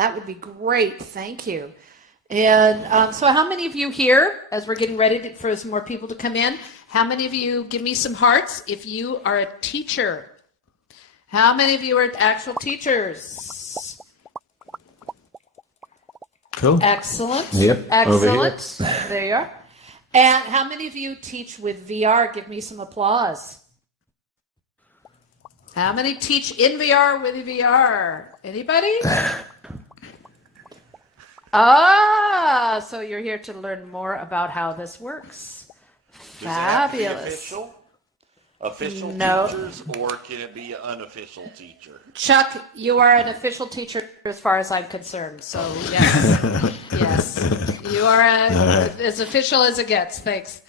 That would be great. Thank you. And so how many of you here, as we're getting ready for some more people to come in, how many of you give me some hearts if you are a teacher? How many of you are actual teachers? Cool. Excellent. Yep. Excellent. There you are. And how many of you teach with VR? Give me some applause. How many teach in VR with VR? Anybody? So you're here to learn more about how this works. Fabulous. Official teachers, or can it be an unofficial teacher? Chuck, you are an official teacher as far as I'm concerned. So yes, yes, you are as official as it gets. Thanks.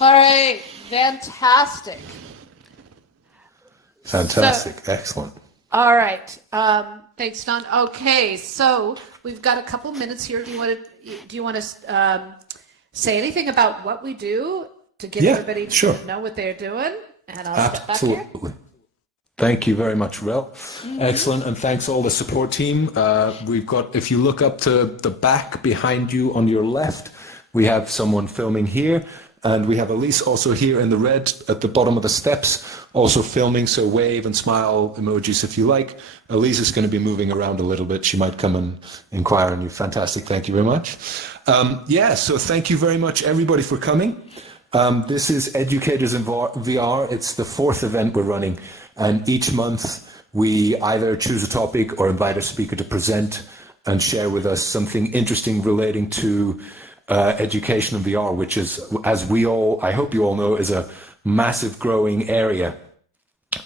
All right, fantastic. Fantastic, excellent. All right, thanks, Don. Okay, so we've got a couple minutes here. Do you want to say anything about what we do to get everybody to know what they're doing? And I'll step back here. Thank you very much, Rel. Excellent, and thanks all the support team. We've got, if you look up to the back behind you on your left, we have someone filming here, and we have Elise also here in the red at the bottom of the steps, also filming, so wave and smile emojis if you like. Elise is going to be moving around a little bit. She might come and inquire on you. Fantastic, thank you very much. So thank you very much, everybody, for coming. This is Educators in VR. It's the 4th event we're running, and each month we either choose a topic or invite a speaker to present and share with us something interesting relating to education in VR, which is, as I hope you all know, is a massive growing area.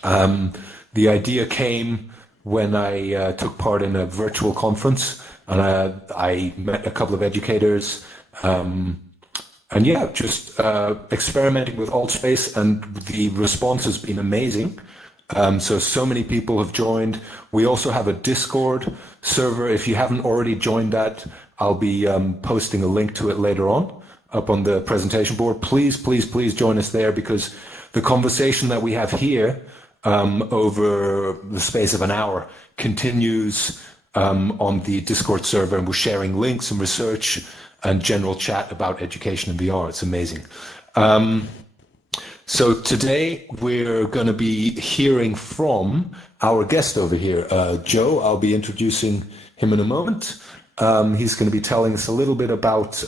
The idea came when I took part in a virtual conference, and I met a couple of educators, and just experimenting with AltSpace, and the response has been amazing. So many people have joined. We also have a Discord server. If you haven't already joined that, I'll be posting a link to it later on up on the presentation board. Please, please, please join us there, because the conversation that we have here over the space of an hour continues on the Discord server, and we're sharing links and research and general chat about education in VR. It's amazing. So today we're going to be hearing from our guest over here, Joe. I'll be introducing him in a moment. He's going to be telling us a little bit about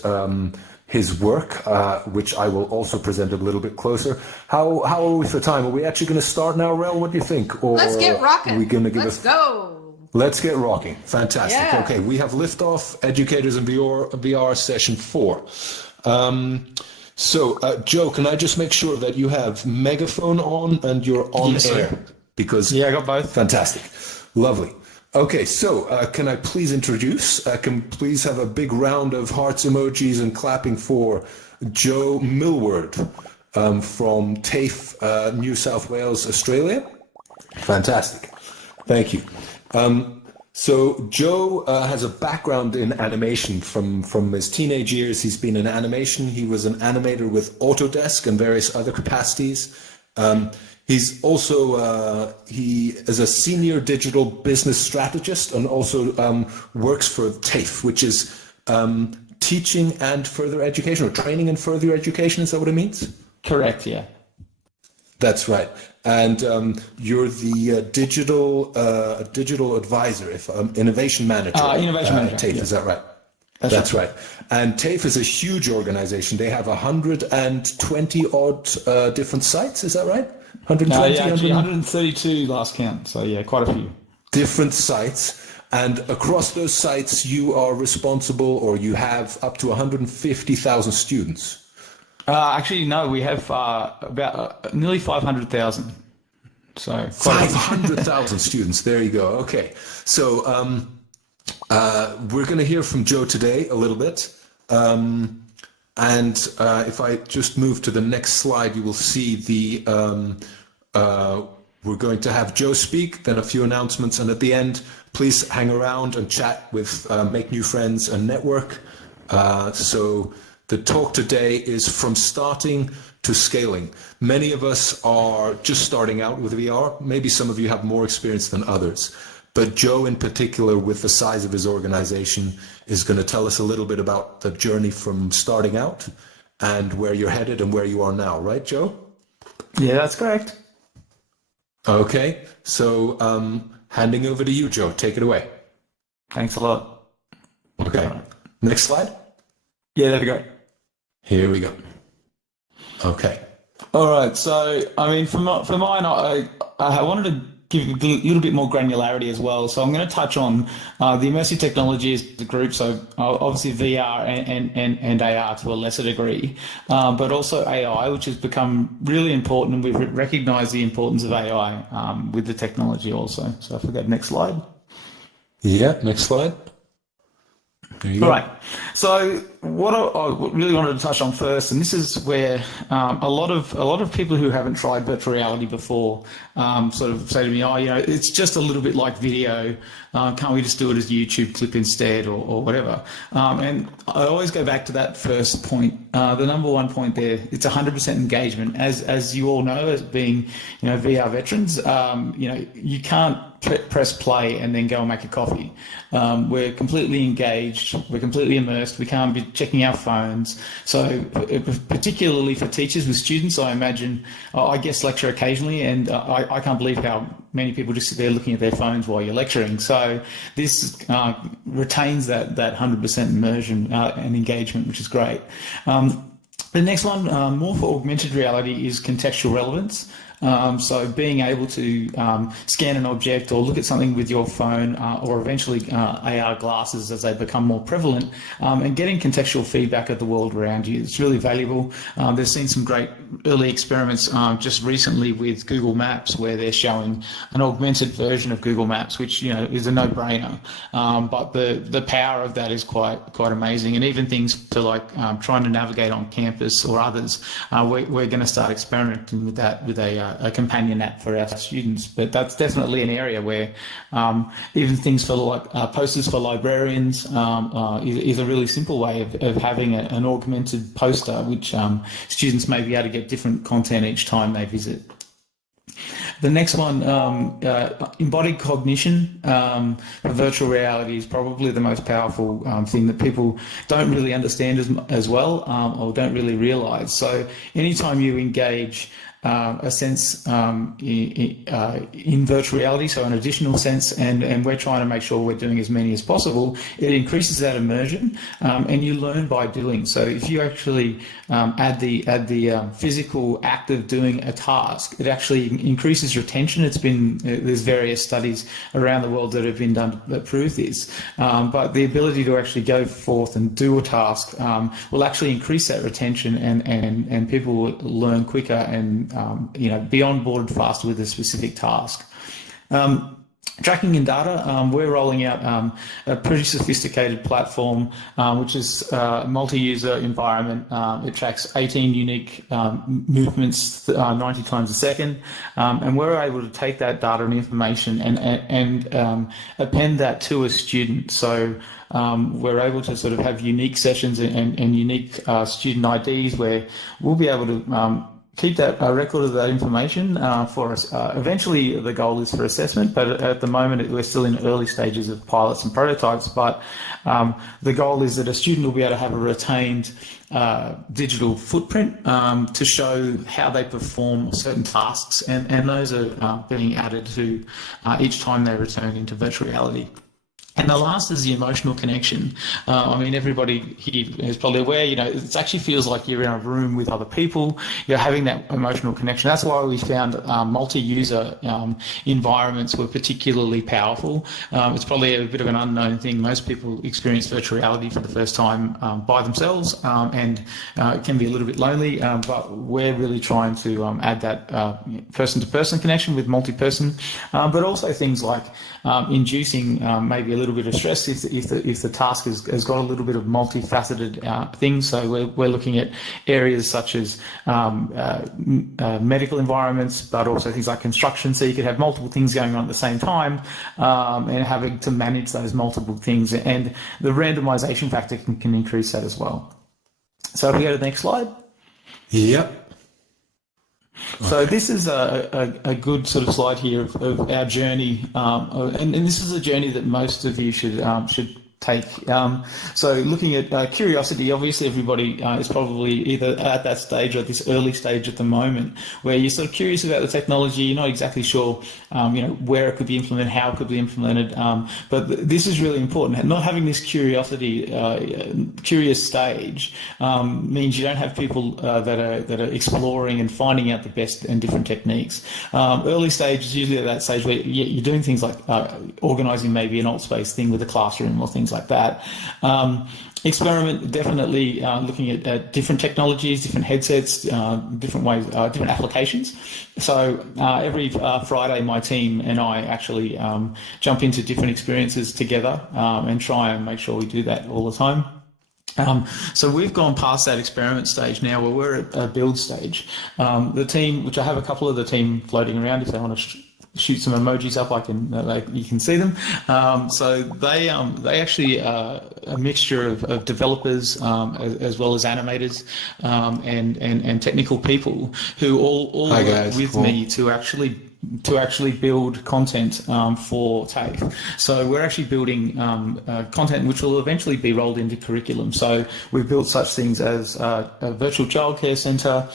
his work, which I will also present a little bit closer. How are we for time? Are we actually going to start now, Rel? What do you think? Or let's get rocking. Are we going to give Let's go. Let's get rocking. Fantastic. Yeah. Okay, we have liftoff, Educators in VR session 4. Joe, can I just make sure that you have megaphone on and you're on air? Because I got both. Fantastic. Lovely. Okay, so can I please introduce, can please have a big round of hearts emojis and clapping for Joe Millward from TAFE, New South Wales, Australia. Fantastic. Thank you. So Joe has a background in animation from his teenage years. He's been in animation. He was an animator with Autodesk and various other capacities. He's also, he is a senior digital business strategist, and also works for TAFE, which is teaching and further education, or training and further education. Is that what it means? Correct, yeah. That's right. And you're the digital advisor, innovation manager. Innovation manager. At TAFE, yeah. Is that right? That's right. And TAFE is a huge organization. They have 120 odd different sites. Is that right? 120. Actually 132 last count. So yeah, quite a few different sites. And across those sites, you are responsible, or you have up to 150,000 students. Actually, no, we have about nearly 500,000. So 500,000 students. There you go. Okay. So we're going to hear from Joe today a little bit. And if I just move to the next slide, you will see we're going to have Joe speak, then a few announcements, and at the end, please hang around and chat with, make new friends and network. So the talk today is from starting to scaling. Many of us are just starting out with VR. Maybe some of you have more experience than others. but Joe in particular, with the size of his organization, is going to tell us a little bit about the journey from starting out and where you're headed and where you are now, right, Joe? Yeah, that's correct. Okay, so handing over to you, Joe. Take it away. Thanks a lot. Okay, next slide. Yeah, there we go. Here we go. Okay. All right. So, I mean, for mine, I wanted to give a little bit more granularity as well. So I'm going to touch on the immersive technology as a group. So obviously VR and AR to a lesser degree, but also AI, which has become really important, and we've recognized the importance of AI with the technology also. So if we go next slide. Yeah, next slide. There you go. All right. So what I really wanted to touch on first, and this is where a lot of people who haven't tried virtual reality before sort of say to me, "Oh, you know, it's just a little bit like video. Can't we just do it as a YouTube clip instead, or whatever?" And I always go back to that first point. The number one point there, it's 100% engagement. As you all know, as being VR veterans, you can't press play and then go and make a coffee. We're completely engaged. We're completely immersed. We can't be checking our phones. So particularly for teachers with students, I imagine, I guest lecture occasionally, and I can't believe how many people just sit there looking at their phones while you're lecturing. So this retains that 100% immersion and engagement, which is great. The next one, more for augmented reality, is contextual relevance. So being able to scan an object or look at something with your phone or eventually AR glasses as they become more prevalent, and getting contextual feedback of the world around you is really valuable. They've seen some great early experiments just recently with Google Maps, where they're showing an augmented version of Google Maps, which is a no-brainer. But the power of that is quite amazing, and even things to like trying to navigate on campus or others, we're going to start experimenting with that with a companion app for our students. But that's definitely an area where even things for like posters for librarians is a really simple way of having an augmented poster, which students may be able to get different content each time they visit. The next one, embodied cognition for virtual reality is probably the most powerful thing that people don't really understand as well or don't really realise. So anytime you engage a sense in virtual reality, so an additional sense, and we're trying to make sure we're doing as many as possible, it increases that immersion, and you learn by doing. So if you actually add the physical act of doing a task, it actually increases retention. There's various studies around the world that have been done that prove this, but the ability to actually go forth and do a task will actually increase that retention, and people will learn quicker and be on board faster with a specific task. Tracking and data, we're rolling out a pretty sophisticated platform, which is a multi-user environment. It tracks 18 unique movements 90 times a second, and we're able to take that data and information and append that to a student. So we're able to sort of have unique sessions and unique student IDs where we'll be able to keep that record of that information for us. Eventually, the goal is for assessment, but at the moment, we're still in early stages of pilots and prototypes. But the goal is that a student will be able to have a retained digital footprint to show how they perform certain tasks, and those are being added to each time they return into virtual reality. And the last is the emotional connection. I mean, everybody here is probably aware, it actually feels like you're in a room with other people. You're having that emotional connection. That's why we found multi-user environments were particularly powerful. It's probably a bit of an unknown thing. Most people experience virtual reality for the first time by themselves, and it can be a little bit lonely, but we're really trying to add that person-to-person connection with multi-person, but also things like inducing maybe a little bit of stress if the task has got a little bit of multifaceted things. So we're looking at areas such as medical environments, but also things like construction. So you could have multiple things going on at the same time, and having to manage those multiple things. And the randomization factor can increase that as well. So if we go to the next slide. Yep. So this is a good sort of slide here of our journey, and this is a journey that most of you should take. So looking at curiosity, obviously everybody is probably either at that stage or at this early stage at the moment where you're sort of curious about the technology, you're not exactly sure where it could be implemented, how it could be implemented, but this is really important. Not having this curious stage means you don't have people that are exploring and finding out the best and different techniques. Early stage is usually at that stage where you're doing things like organising maybe an alt space thing with a classroom or things like that. Experiment, definitely looking at different technologies, different headsets, different ways, different applications. So every Friday, my team and I actually jump into different experiences together and try and make sure we do that all the time. So we've gone past that experiment stage now where we're at a build stage. The team, which I have a couple of the team floating around if they want to shoot some emojis up, you can see them. So they actually are a mixture of developers as well as animators and technical people who all work with me to actually build content for TAFE. So we're actually building content which will eventually be rolled into curriculum. So we've built such things as a virtual childcare centre.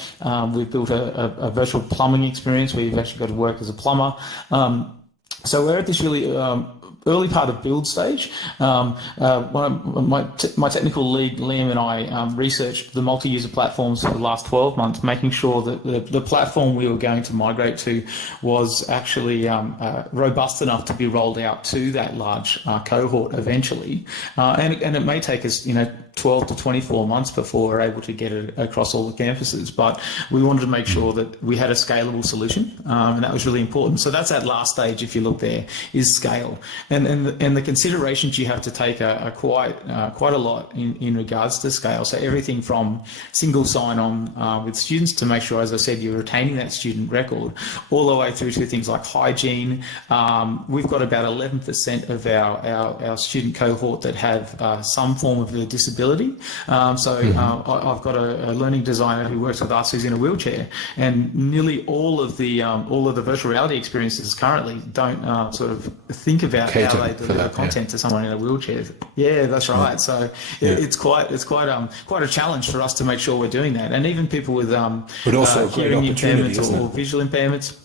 We've built a virtual plumbing experience where you've actually got to work as a plumber. So we're at this really early part of build stage. My technical lead, Liam, and I researched the multi-user platforms for the last 12 months, making sure that the platform we were going to migrate to was actually robust enough to be rolled out to that large cohort eventually. And it may take us, 12 to 24 months before we're able to get it across all the campuses. But we wanted to make sure that we had a scalable solution, and that was really important. So that's that last stage, if you look there, is scale. And the considerations you have to take are quite a lot in regards to scale. So everything from single sign-on with students to make sure, as I said, you're retaining that student record, all the way through to things like hygiene. We've got about 11% of our student cohort that have some form of a disability. I've got a learning designer who works with us who's in a wheelchair, and nearly all of the virtual reality experiences currently don't sort of think about how they deliver content to someone in a wheelchair. Yeah, that's right. So it's quite a challenge for us to make sure we're doing that, and even people with but also hearing impairments or visual impairments.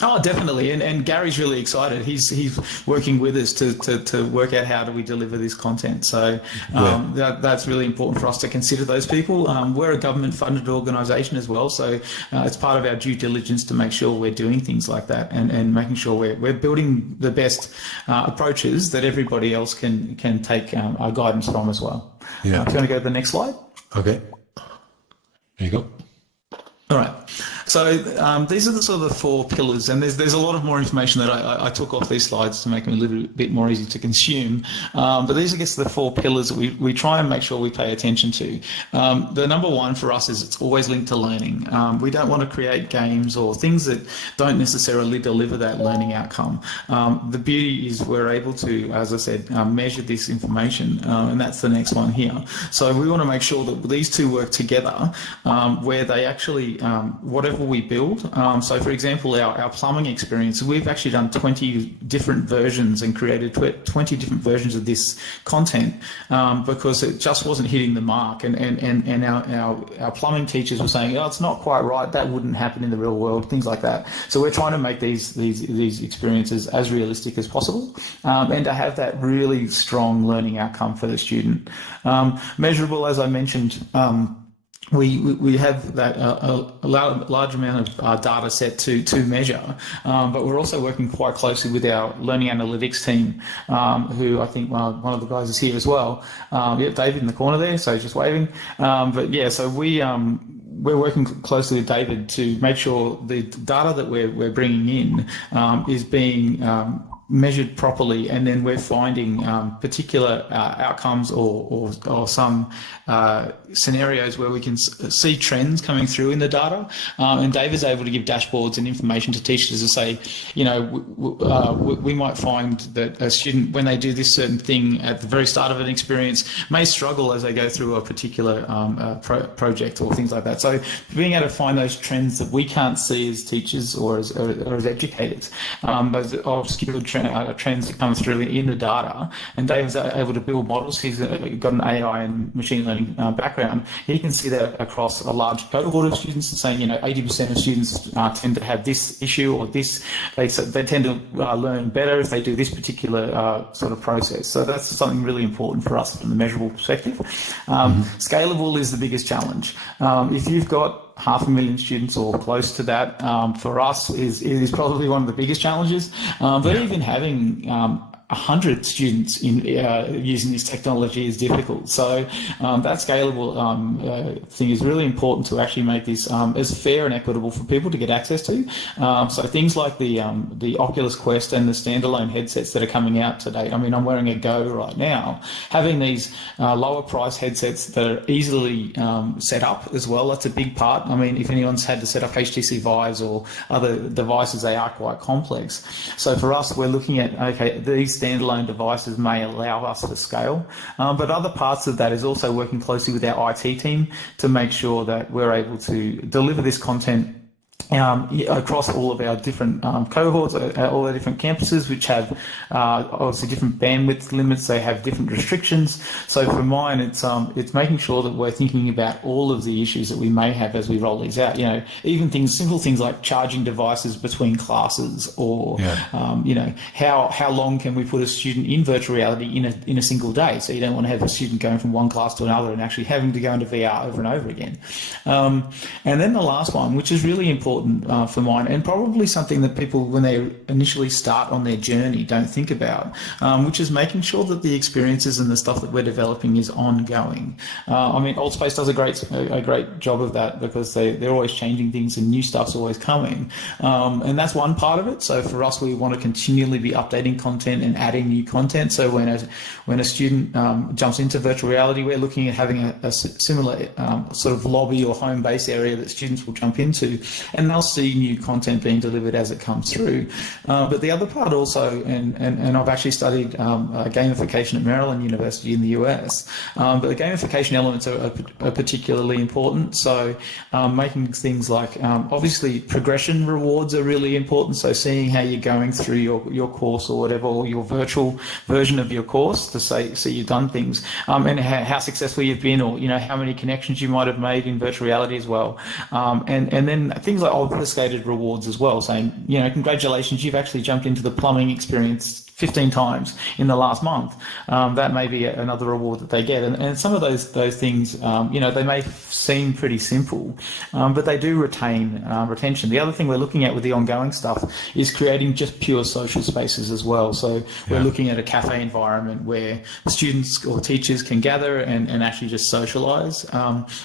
Oh, definitely, and Gary's really excited. He's working with us to work out how do we deliver this content. So that's really important for us to consider those people. We're a government-funded organisation as well, so it's part of our due diligence to make sure we're doing things like that and making sure we're building the best approaches that everybody else can take our guidance from as well. Yeah. Do you want to go to the next slide? Okay. There you go. All right. So these are the sort of the four pillars, and there's a lot of more information that I took off these slides to make them a little bit more easy to consume. But these, I guess, are the four pillars that we try and make sure we pay attention to. The number one for us is it's always linked to learning. We don't want to create games or things that don't necessarily deliver that learning outcome. The beauty is we're able to, as I said, measure this information, and that's the next one here. So we want to make sure that these two work together, where they actually, whatever we build. So for example, our plumbing experience, we've actually done 20 different versions and created 20 different versions of this content because it just wasn't hitting the mark. And our plumbing teachers were saying, oh, it's not quite right, that wouldn't happen in the real world, things like that. So we're trying to make these experiences as realistic as possible and to have that really strong learning outcome for the student. Measurable, as I mentioned, we have that a large amount of data set to measure, but we're also working quite closely with our learning analytics team, who I think one of the guys is here as well. David in the corner there, so just waving. But yeah, so we're working closely with David to make sure the data that we're bringing in is being measured properly, and then we're finding particular outcomes or some scenarios where we can see trends coming through in the data, and Dave is able to give dashboards and information to teachers to say, you know, we might find that a student, when they do this certain thing at the very start of an experience, may struggle as they go through a particular project or things like that. So being able to find those trends that we can't see as teachers or as educators, those obscure trends that come through in the data, and Dave's able to build models. He's got an AI and machine learning background. He can see that across a large cohort of students, and saying, you know, 80% of students tend to have this issue or this. They tend to learn better if they do this particular sort of process. So that's something really important for us from the measurable perspective. Scalable is the biggest challenge. If you've got 500,000 students or close to that, for us is probably one of the biggest challenges. But even having 100 students in using this technology is difficult. So that scalable thing is really important to actually make this as fair and equitable for people to get access to. So things like the Oculus Quest and the standalone headsets that are coming out today. I mean, I'm wearing a Go right now. Having these lower price headsets that are easily set up as well, that's a big part. I mean, if anyone's had to set up HTC Vives or other devices, they are quite complex. So for us, we're looking at, okay, these standalone devices may allow us to scale, but other parts of that is also working closely with our IT team to make sure that we're able to deliver this content across all of our different cohorts, all the different campuses, which have obviously different bandwidth limits. They have different restrictions. So for mine, it's making sure that we're thinking about all of the issues that we may have as we roll these out. You know, even simple things like charging devices between classes, or you know, how long can we put a student in virtual reality in a single day? So you don't want to have a student going from one class to another and actually having to go into VR over and over again. And then the last one, which is really important for mine, and probably something that people, when they initially start on their journey, don't think about, which is making sure that the experiences and the stuff that we're developing is ongoing. I mean, Old Space does a great job of that, because they're always changing things and new stuff's always coming, and that's one part of it. So for us, we want to continually be updating content and adding new content. So when a student jumps into virtual reality, we're looking at having a similar sort of lobby or home base area that students will jump into, and they'll see new content being delivered as it comes through. But the other part also, and I've actually studied gamification at Maryland University in the US, but the gamification elements are particularly important. So making things like, obviously progression rewards are really important. So seeing how you're going through your course or whatever, or your virtual version of your course, to see you've done things, and how successful you've been, or, you know, how many connections you might have made in virtual reality as well. And then things like obfuscated rewards as well, saying, you know, congratulations, you've actually jumped into the plumbing experience 15 times in the last month. That may be another reward that they get. And some of those things, you know, they may seem pretty simple, but they do retain retention. The other thing we're looking at with the ongoing stuff is creating just pure social spaces as well. So we're looking at a cafe environment where students or teachers can gather and actually just socialise.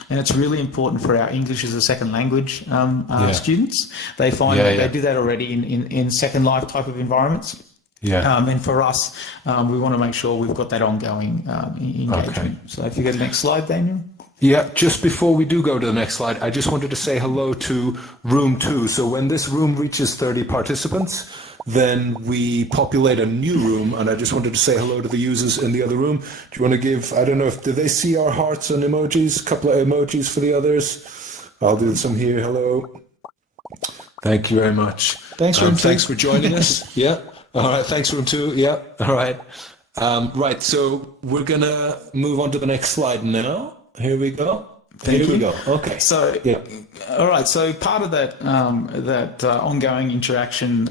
And it's really important for our English as a second language students. They find they do that already in Second Life type of environments. And for us, we want to make sure we've got that ongoing engagement. Okay. So if you go to the next slide, Daniel. Yeah, just before we do go to the next slide, I just wanted to say hello to room 2. So when this room reaches 30 participants, then we populate a new room, and I just wanted to say hello to the users in the other room. Do you want to give, I don't know, do they see our hearts and emojis? A couple of emojis for the others. I'll do some here. Hello. Thank you very much. Thanks, room 2. Thanks for joining us. Yeah. All right. Thanks, room 2. Yeah. All right. Right. So we're going to move on to the next slide now. Here we go. Here we go. Okay. So, all right. So part of that ongoing interaction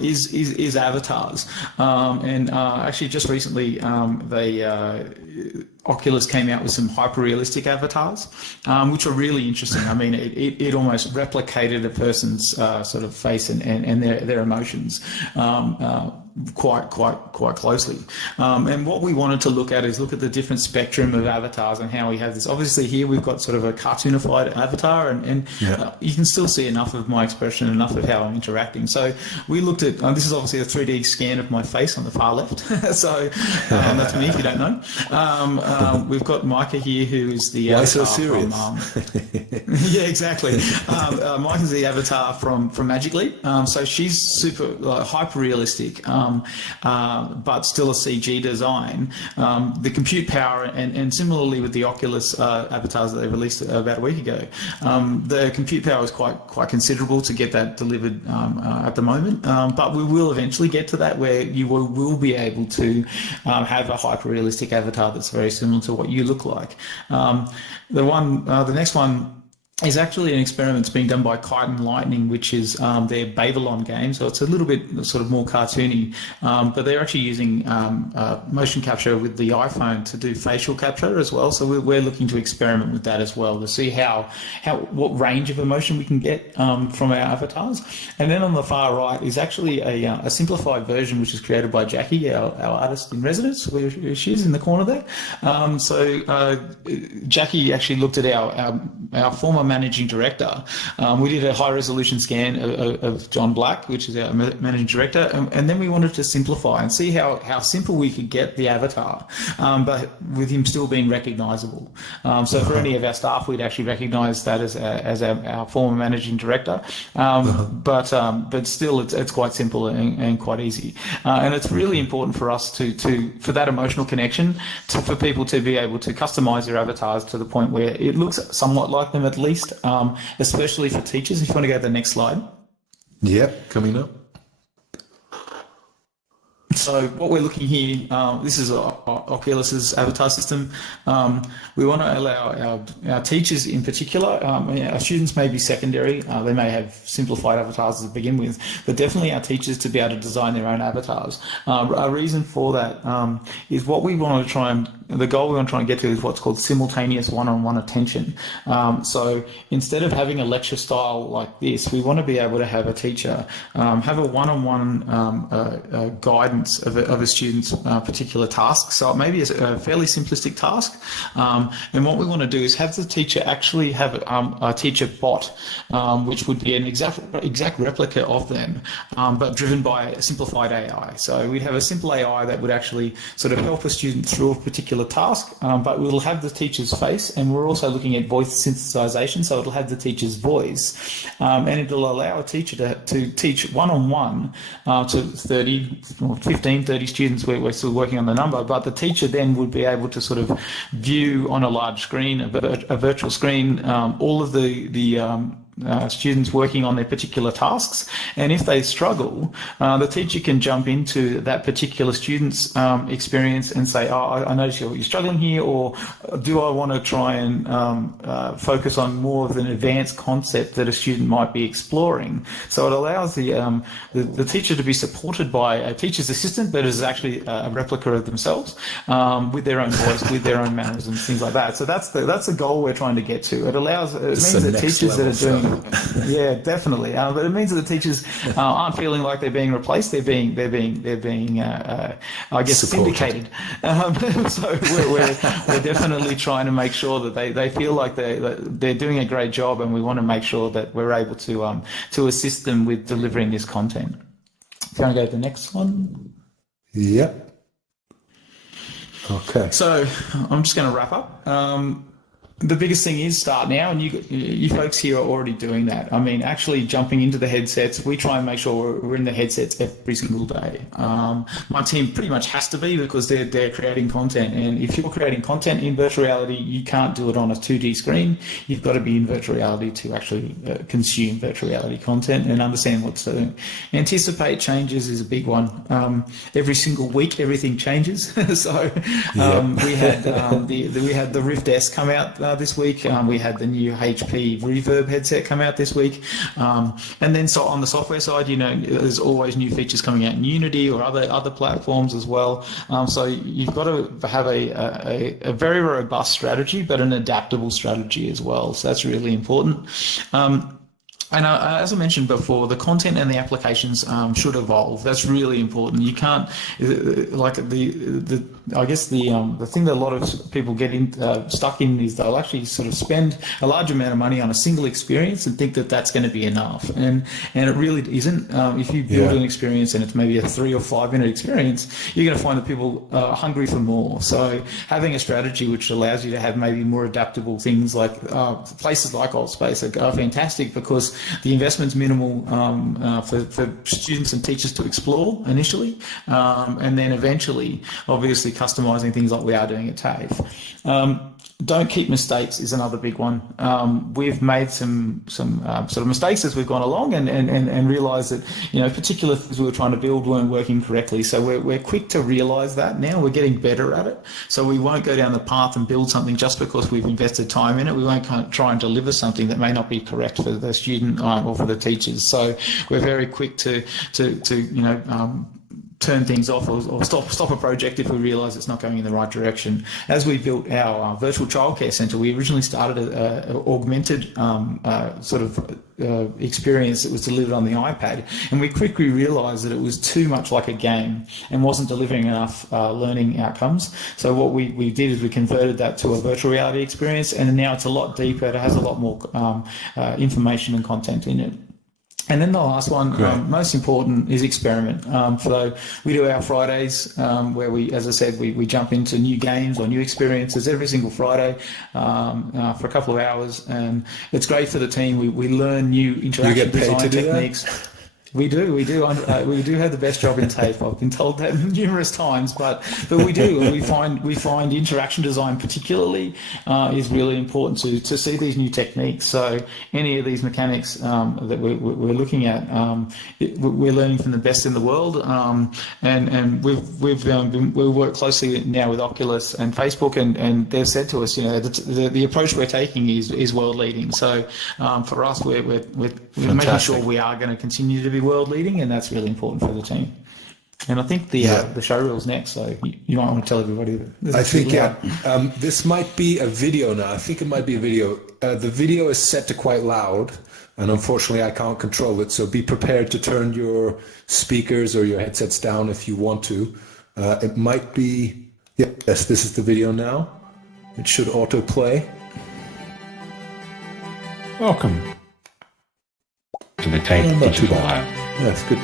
is avatars, and actually just recently Oculus came out with some hyper-realistic avatars, which are really interesting. I mean, it almost replicated a person's sort of face and their emotions. quite closely. And what we wanted to look at the different spectrum of avatars and how we have this. Obviously here we've got sort of a cartoonified avatar, and you can still see enough of my expression, enough of how I'm interacting. So we looked at, this is obviously a 3D scan of my face on the far left. So that's me if you don't know. We've got Micah here, who is the Why avatar so serious? yeah, exactly. Micah's the avatar from Magic Leap. So she's super hyper realistic, but still a CG design. The compute power, and similarly with the Oculus avatars that they released about a week ago, the compute power is quite considerable to get that delivered at the moment. But we will eventually get to that where you will be able to have a hyper realistic avatar that's very similar to what you look like. The next one is actually an experiment that's being done by Kite and Lightning, which is their Babylon game. So it's a little bit sort of more cartoony, but they're actually using motion capture with the iPhone to do facial capture as well. So we're looking to experiment with that as well to see what range of emotion we can get from our avatars. And then on the far right is actually a simplified version which is created by Jackie, our artist in residence, where she is in the corner there. Jackie actually looked at our former managing director. We did a high resolution scan of John Black, which is our managing director, and then we wanted to simplify and see how simple we could get the avatar, but with him still being recognisable. So for any of our staff, we'd actually recognise that as our former managing director, but still it's quite simple and quite easy. And it's really important for us for that emotional connection, for people to be able to customise their avatars to the point where it looks somewhat like them at least. Especially for teachers. If you want to go to the next slide. Yep, coming up. So what we're looking here, this is Oculus's avatar system. We want to allow our teachers in particular, our students may be secondary, they may have simplified avatars to begin with, but definitely our teachers to be able to design their own avatars. A reason for that is what we want to the goal we want to try and get to is what's called simultaneous one-on-one attention. So instead of having a lecture style like this, we want to be able to have a teacher have a one-on-one guidance of a student's particular task. So it may be a fairly simplistic task, and what we want to do is have the teacher actually have a teacher bot, which would be an exact replica of them, but driven by a simplified AI. So we'd have a simple AI that would actually sort of help a student through a particular task, but we'll have the teacher's face, and we're also looking at voice synthesization, so it'll have the teacher's voice, and it'll allow a teacher to teach one-on-one to 30 students. We're still working on the number, but the teacher then would be able to sort of view on a large screen, a virtual screen, all of the students working on their particular tasks, and if they struggle, the teacher can jump into that particular student's experience and say, I notice you're struggling here, or do I want to try and focus on more of an advanced concept that a student might be exploring. So it allows the teacher to be supported by a teacher's assistant that is actually a replica of themselves, with their own voice, with their own mannerisms, things like that. So that's the goal we're trying to get to. It means that teachers that are doing yeah, definitely. But it means that the teachers aren't feeling like they're being replaced. They're being I guess, syndicated. So we're definitely trying to make sure that they feel like they're doing a great job, and we want to make sure that we're able to assist them with delivering this content. If you want to go to the next one. Yep. Okay. So I'm just going to wrap up. The biggest thing is start now, and you folks here are already doing that. I mean, actually jumping into the headsets, we try and make sure we're in the headsets every single day. My team pretty much has to be, because they're creating content, and if you're creating content in virtual reality, you can't do it on a 2D screen. You've got to be in virtual reality to actually consume virtual reality content and understand what's doing. Anticipate changes is a big one. Every single week, everything changes. So we had the Rift S come out this week. We had the new HP Reverb headset come out this week, and then so on the software side, there's always new features coming out in Unity or other platforms as well. So you've got to have a very robust strategy, but an adaptable strategy as well. So that's really important. And as I mentioned before, the content and the applications should evolve. That's really important. You can't, like I guess the thing that a lot of people get stuck in is they'll actually sort of spend a large amount of money on a single experience and think that that's going to be enough. And it really isn't. If you build an experience and it's maybe a 3 or 5 minute experience, you're going to find that people are hungry for more. So having a strategy which allows you to have maybe more adaptable things like places like AltSpace are fantastic, because the investment's minimal for students and teachers to explore initially, and then eventually, obviously, customising things like we are doing at TAFE. Don't keep mistakes is another big one. We've made some sort of mistakes as we've gone along, and realised that particular things we were trying to build weren't working correctly. So we're quick to realise that now. We're getting better at it. So we won't go down the path and build something just because we've invested time in it. We won't try and deliver something that may not be correct for the student or for the teachers. So we're very quick to turn things off or stop a project if we realise it's not going in the right direction. As we built our virtual childcare centre, we originally started an augmented experience that was delivered on the iPad, and we quickly realised that it was too much like a game and wasn't delivering enough learning outcomes. So what we did is we converted that to a virtual reality experience, and now it's a lot deeper. It has a lot more information and content in it. And then the last one, most important, is experiment. So we do our Fridays where we, as I said, we jump into new games or new experiences every single Friday for a couple of hours, and it's great for the team. We learn new interaction design techniques. We do. We do have the best job in TAFE. I've been told that numerous times, but we do. We find interaction design particularly is really important to see these new techniques. So any of these mechanics that we're looking at, we're learning from the best in the world, and we work closely now with Oculus and Facebook, and they've said to us, the approach we're taking is world leading. So for us, we're making sure we are going to continue to be world leading, and that's really important for the team. And I think the show reel's next, so you might want to tell everybody that. I think this might be a video now. I think it might be a video. The video is set to quite loud, and unfortunately I can't control it, so be prepared to turn your speakers or your headsets down if you want to. It might be, yes, this is the video now. It should autoplay. Welcome to the TAFE Digital Lab. That's good.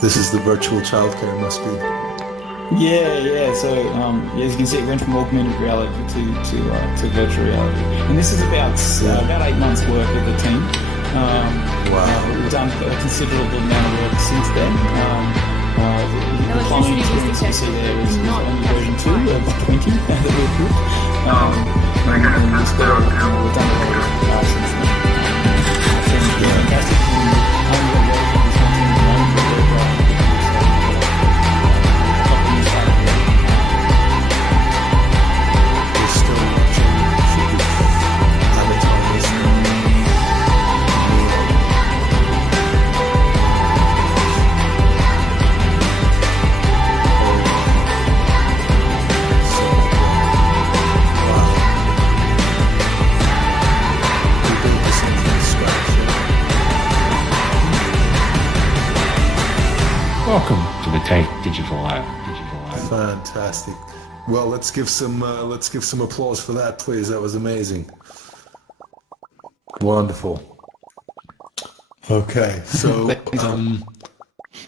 This is the virtual childcare, must be. Yeah. So as you can see, it went from augmented reality to virtual reality, and this is about 8 months' work of the team. We've done a considerable amount of work since then. The climbing experience you see there is only version 2 of 20 that we've put. And this we've done a lot since then. Fantastic. Welcome to the TAFE Digital Lab. Fantastic. Well, let's give some applause for that, please. That was amazing. Wonderful. Okay, so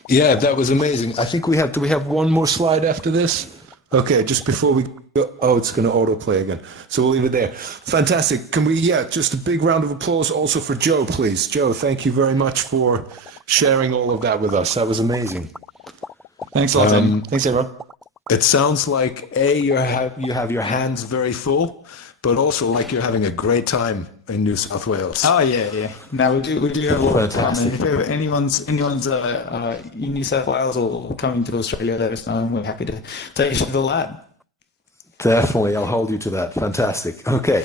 Yeah, that was amazing. I think do we have one more slide after this? Okay, just before we go, oh, it's going to autoplay again. So we'll leave it there. Fantastic. Can we, just a big round of applause also for Joe, please. Joe, thank you very much for sharing all of that with us. That was amazing. Thanks a lot, Tim. Thanks, everyone. It sounds like, you have your hands very full, but also like you're having a great time in New South Wales. Oh yeah. No, we do have a lot of time. And if ever anyone's in New South Wales or coming to Australia, let us know. We're happy to take you to the lab. Definitely, I'll hold you to that. Fantastic. Okay,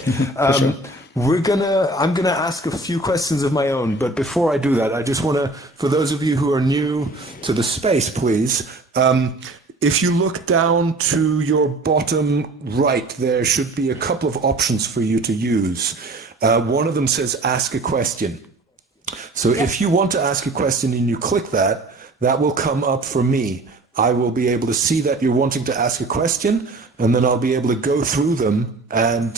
Sure. I'm gonna ask a few questions of my own, but before I do that, I just want to, for those of you who are new to the space, please. If you look down to your bottom right, there should be a couple of options for you to use. One of them says ask a question. So if you want to ask a question and you click that, that will come up for me. I will be able to see that you're wanting to ask a question, and then I'll be able to go through them and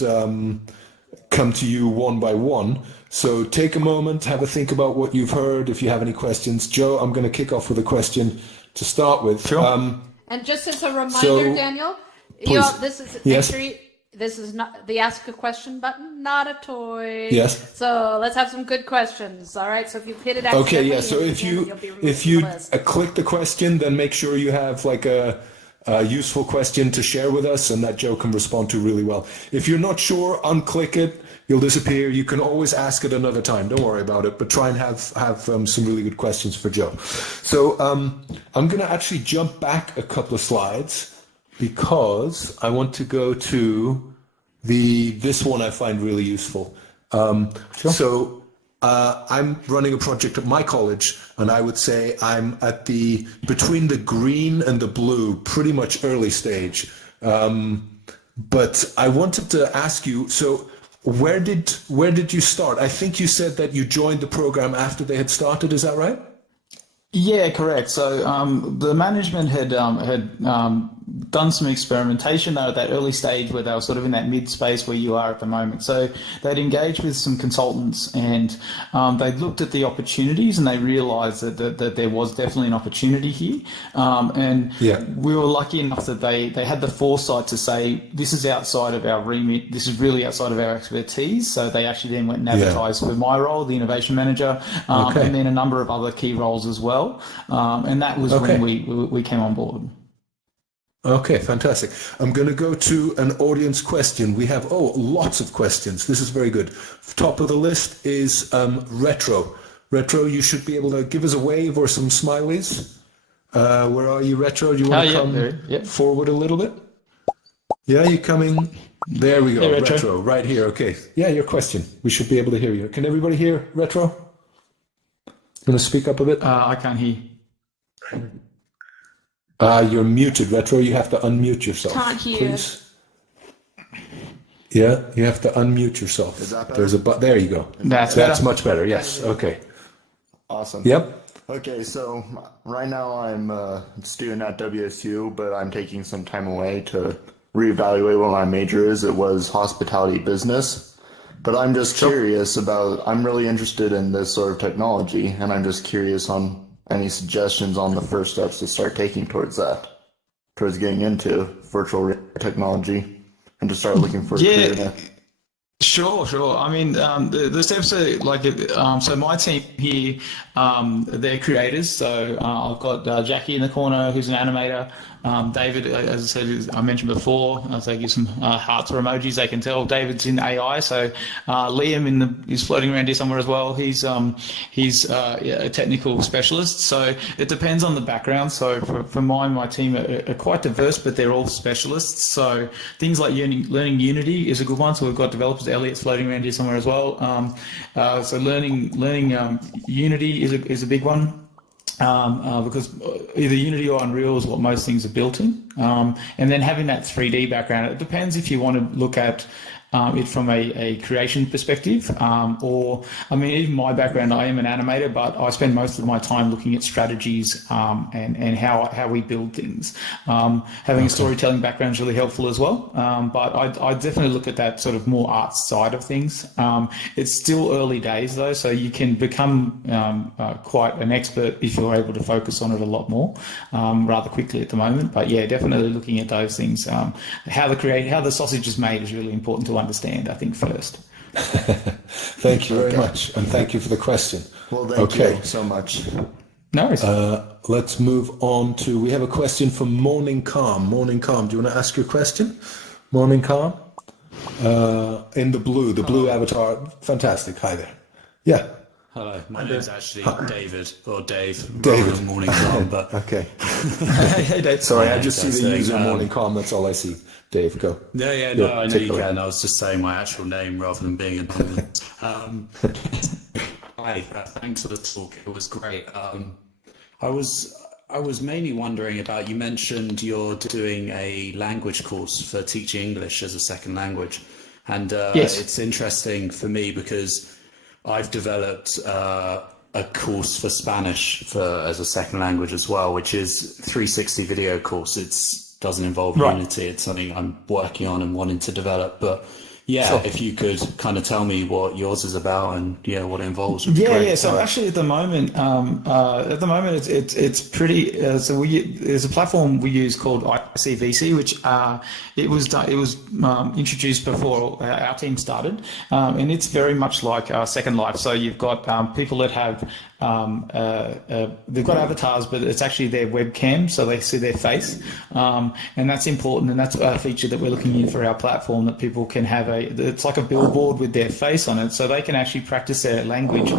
come to you one by one. So take a moment, have a think about what you've heard, if you have any questions. Joe, I'm going to kick off with a question to start with. Sure. And just as a reminder, Daniel, this is this is not the ask a question button, not a toy. Yes. So let's have some good questions. All right. So if you hit it accidentally, Okay. Yeah. So if you click the question, then make sure you have like a useful question to share with us, and that Joe can respond to really well. If you're not sure, unclick it. You'll disappear. You can always ask it another time. Don't worry about it, but try and have some really good questions for Joe. So I'm going to actually jump back a couple of slides because I want to go to this one I find really useful. Sure. So I'm running a project at my college, and I would say I'm at between the green and the blue, pretty much early stage. But I wanted to ask you, so where did you start? I think you said that you joined the program after they had started. Is that right? Yeah, correct. So the management had done some experimentation though at that early stage where they were sort of in that mid space where you are at the moment. So they'd engaged with some consultants, and they looked at the opportunities, and they realised that there was definitely an opportunity here. And we were lucky enough that they had the foresight to say, this is outside of our remit, this is really outside of our expertise. So they actually then went and advertised for my role, the innovation manager, and then a number of other key roles as well. And that was when we came on board. Okay, fantastic. I'm going to go to an audience question. We have, lots of questions. This is very good. Top of the list is Retro. Retro, you should be able to give us a wave or some smileys. Where are you, Retro? Do you want to come forward a little bit? Yeah, you're coming. There we go, hey, Retro, right here. Okay. Yeah, your question. We should be able to hear you. Can everybody hear Retro? You want to speak up a bit? I can't hear. You're muted, Retro. You have to unmute yourself. Can't hear. Please. Yeah, you have to unmute yourself. Is that better? There's there you go. That's much better. Yes. Okay. Awesome. Yep. Okay, so right now I'm a student at WSU, but I'm taking some time away to reevaluate what my major is. It was hospitality business, but I'm just curious I'm really interested in this sort of technology, and I'm just curious on any suggestions on the first steps to start taking towards getting into virtual technology and to start looking for a career in it. Sure. I mean, the steps are like, so my team here, they're creators. So I've got Jackie in the corner, who's an animator. David, as I said, I mentioned before, so I give some hearts or emojis. They can tell David's in AI. So Liam is floating around here somewhere as well. He's a technical specialist. So it depends on the background. So for my team are quite diverse, but they're all specialists. So things like learning Unity is a good one. So we've got developers. Elliot's floating around here somewhere as well. So learning Unity is a big one. Because either Unity or Unreal is what most things are built in. And then having that 3D background, it depends if you want to look at it from a creation perspective, or I mean, even my background, I am an animator, but I spend most of my time looking at strategies and how we build things. Having a storytelling background is really helpful as well, but I definitely look at that sort of more arts side of things. It's still early days though, so you can become quite an expert if you're able to focus on it a lot more rather quickly at the moment. But yeah, definitely looking at those things. How the sausage is made is really important to understand, I think, first. Thank you very much, and thank you for the question. Well, thank you so much. No worries. Let's move on to, we have a question from Morning Calm. Morning Calm, do you want to ask your question? Morning Calm? In the blue avatar. Fantastic. Hi there. Yeah. Hello, my name's actually David, or Dave. David. Morning Calm, but Okay. Hey, Dave. Sorry, I just see the Fantastic. user Morning Calm. That's all I see. Dave, go. no, I know take you it away. can. I was just saying my actual name rather than being anonymous. Hi, thanks for the talk. It was great. I was mainly wondering about, you mentioned you're doing a language course for teaching English as a second language, and Yes. it's interesting for me because I've developed a course for Spanish as a second language as well, which is 360 video course. Doesn't involve Right. Unity. It's something I'm working on and wanting to develop. But yeah, Sure. if you could kind of tell me what yours is about and what it involves. Would be Yeah, great. yeah. So actually, at the moment, it's pretty. There's a platform we use called ICVC, which it was introduced before our team started, and it's very much like Second Life. So you've got people that have they've got avatars, but it's actually their webcam, so they see their face, and that's important. And that's a feature that we're looking in for our platform, that people can have it's like a billboard with their face on it, so they can actually practice their language,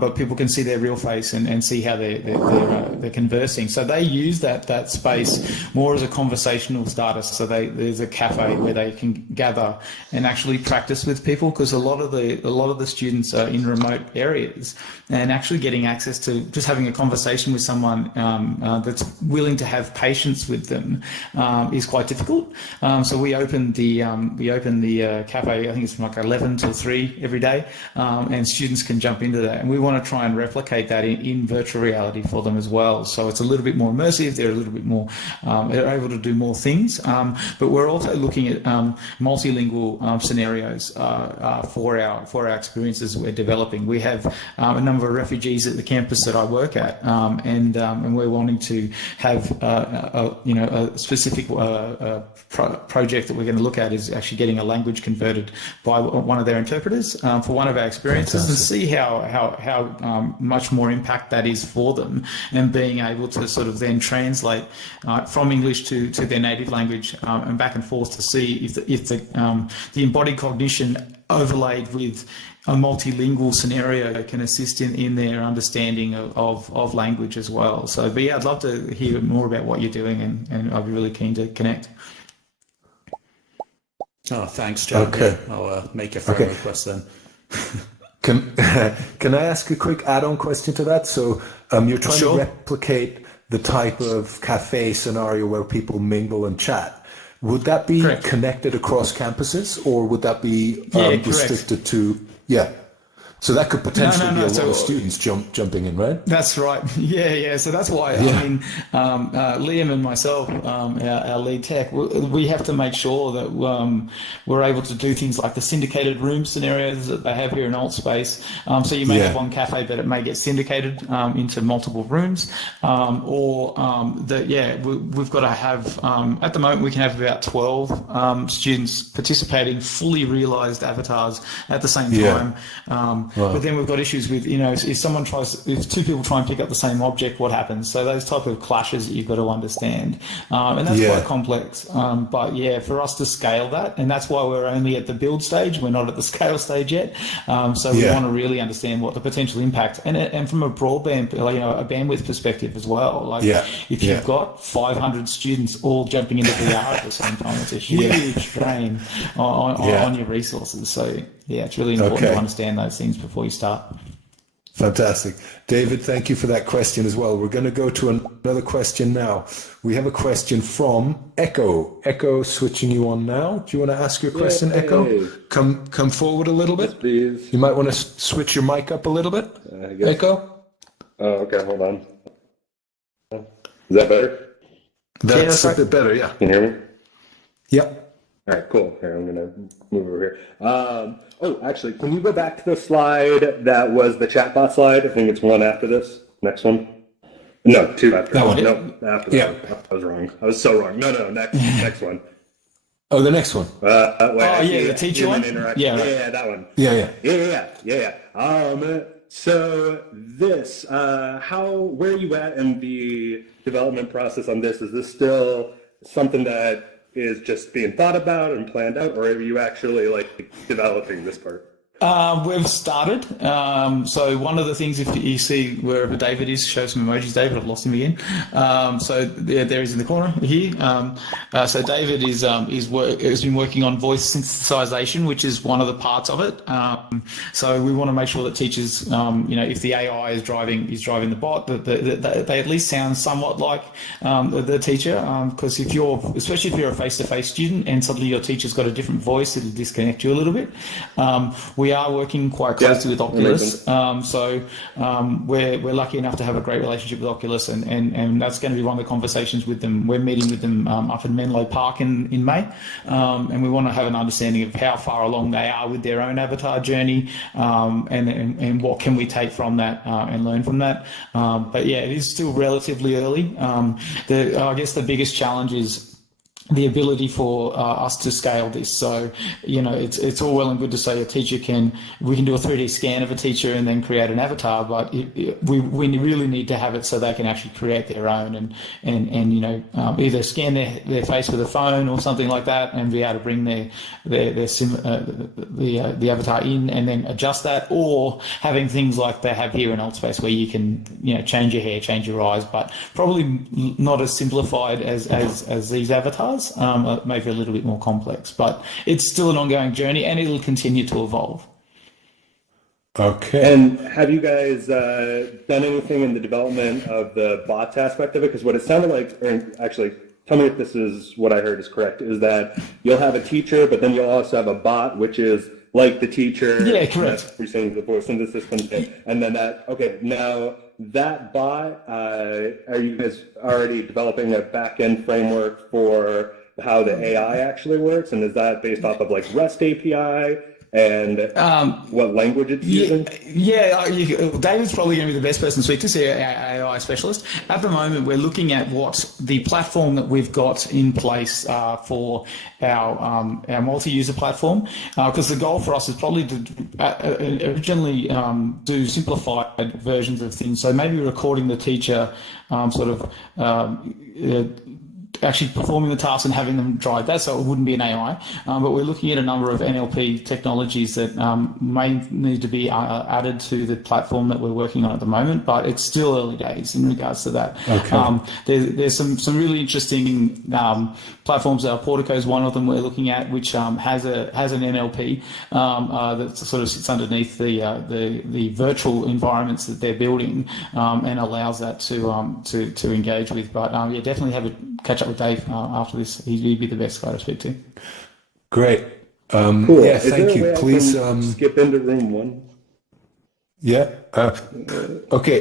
but people can see their real face and see how they're conversing. So they use that space more as a conversational starter. So there's a cafe where they can gather and actually practice with people, because a lot of the students are in remote areas, and actually getting access to just having a conversation with someone that's willing to have patience with them is quite difficult. So we open the cafe, I think it's from like 11 till 3 every day, and students can jump into that. And we want to try and replicate that in virtual reality for them as well. So it's a little bit more immersive. They're a little bit more, they're able to do more things. But we're also looking at multilingual scenarios for our experiences we're developing. We have a number of refugees at the campus that I work at, and we're wanting to have a specific project that we're going to look at is actually getting a language converted by one of their interpreters for one of our experiences. Fantastic. And see how much more impact that is for them, and being able to sort of then translate from English to their native language and back and forth, to see if the embodied cognition overlaid with a multilingual scenario can assist in their understanding of language as well. So, but yeah, I'd love to hear more about what you're doing, and I'd be really keen to connect. Oh, thanks, Joe. Okay. Yeah, I'll make a friend request then. Can I ask a quick add-on question to that? So you're trying Sure. to replicate the type of cafe scenario where people mingle and chat. Would that be Correct. connected across campuses, or would that be correct. restricted to? Yeah. So that could potentially be a lot So- of students jumping in, right? That's right. Yeah. So that's why, Yeah. I mean, Liam and myself, our lead tech, we have to make sure that we're able to do things like the syndicated room scenarios that they have here in AltSpace. So you may have one cafe, but it may get syndicated into multiple rooms. We've got to have, at the moment, we can have about 12 students participating, fully realized avatars at the same time. But then we've got issues with, if two people try and pick up the same object, what happens? So those type of clashes that you've got to understand. And that's quite complex. But yeah, for us to scale that, and that's why we're only at the build stage, we're not at the scale stage yet. So we want to really understand what the potential impact, and from a broadband, a bandwidth perspective as well. If you've got 500 students all jumping into VR at the same time, it's a huge drain on your resources. So yeah, it's really important to understand those things before you start. Fantastic. David, thank you for that question as well. We're going to go to another question now. We have a question from Echo. Echo, switching you on now. Do you want to ask your question, Echo? Come forward a little bit. Yes, please. You might want to switch your mic up a little bit. Echo? Oh, okay, hold on. Is that better? That's a bit better, yeah. Can you hear me? Yep. All right, cool. Here, I'm going to move over here. Actually, can you go back to the slide that was the chatbot slide? I think it's one after this. Next one. No, two after that one. No, after that one. I was wrong. I was so wrong. No, next one. Oh, the next one. The teacher one? Yeah, that one. Yeah. So this, where are you at in the development process on this? Is this still something that is just being thought about and planned out, or are you actually like developing this part? We've started. So one of the things, if you see wherever David is, show some emojis. David, I've lost him again. There he's in the corner here. So David has been working on voice synthesization, which is one of the parts of it. So we want to make sure that teachers, if the AI is driving the bot, that they at least sound somewhat like the teacher. Because especially if you're a face-to-face student and suddenly your teacher's got a different voice, it'll disconnect you a little bit. We are working quite closely with Oculus, we're lucky enough to have a great relationship with Oculus, and that's going to be one of the conversations with them. We're meeting with them up in Menlo Park in May, and we want to have an understanding of how far along they are with their own avatar journey, and what can we take from that and learn from that. But yeah, it is still relatively early. I guess the biggest challenge is the ability for us to scale this. So, it's all well and good to say we can do a 3D scan of a teacher and then create an avatar, but we really need to have it so they can actually create their own and either scan their face with a phone or something like that and be able to bring the avatar in and then adjust that, or having things like they have here in Altspace where you can, change your hair, change your eyes, but probably not as simplified as these avatars. Maybe a little bit more complex, but it's still an ongoing journey and it'll continue to evolve. Okay. And have you guys done anything in the development of the bots aspect of it? Because what it sounded like, or actually, tell me if this is what I heard is correct, is that you'll have a teacher, but then you'll also have a bot, which is like the teacher. Yeah, correct. We're saying the voice synthesis comes in, and then now that bot, are you guys already developing a back-end framework for how the AI actually works? And is that based off of like REST API and what language it's using? David's probably going to be the best person to speak to, see our AI specialist. At the moment, we're looking at what the platform that we've got in place for our multi-user platform, because the goal for us is probably to originally do simplified versions of things. So maybe recording the teacher actually performing the tasks and having them drive that, so it wouldn't be an AI. But we're looking at a number of NLP technologies that may need to be added to the platform that we're working on at the moment, but it's still early days in regards to that. Okay. There's some really interesting platforms. Portico is one of them we're looking at, which has an NLP that sort of sits underneath the virtual environments that they're building, and allows that to engage with. But definitely have a catch up with Dave after this. He'd be the best guy to speak to. Great. Cool. Yeah, thank you. Please skip into room one. Yeah. Okay.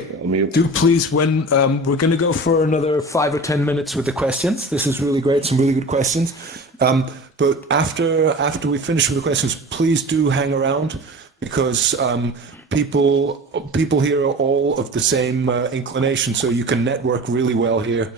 Do please, when we're going to go for another 5 or 10 minutes with the questions. This is really great. Some really good questions. But after we finish with the questions, please do hang around, because people here are all of the same inclination, so you can network really well here.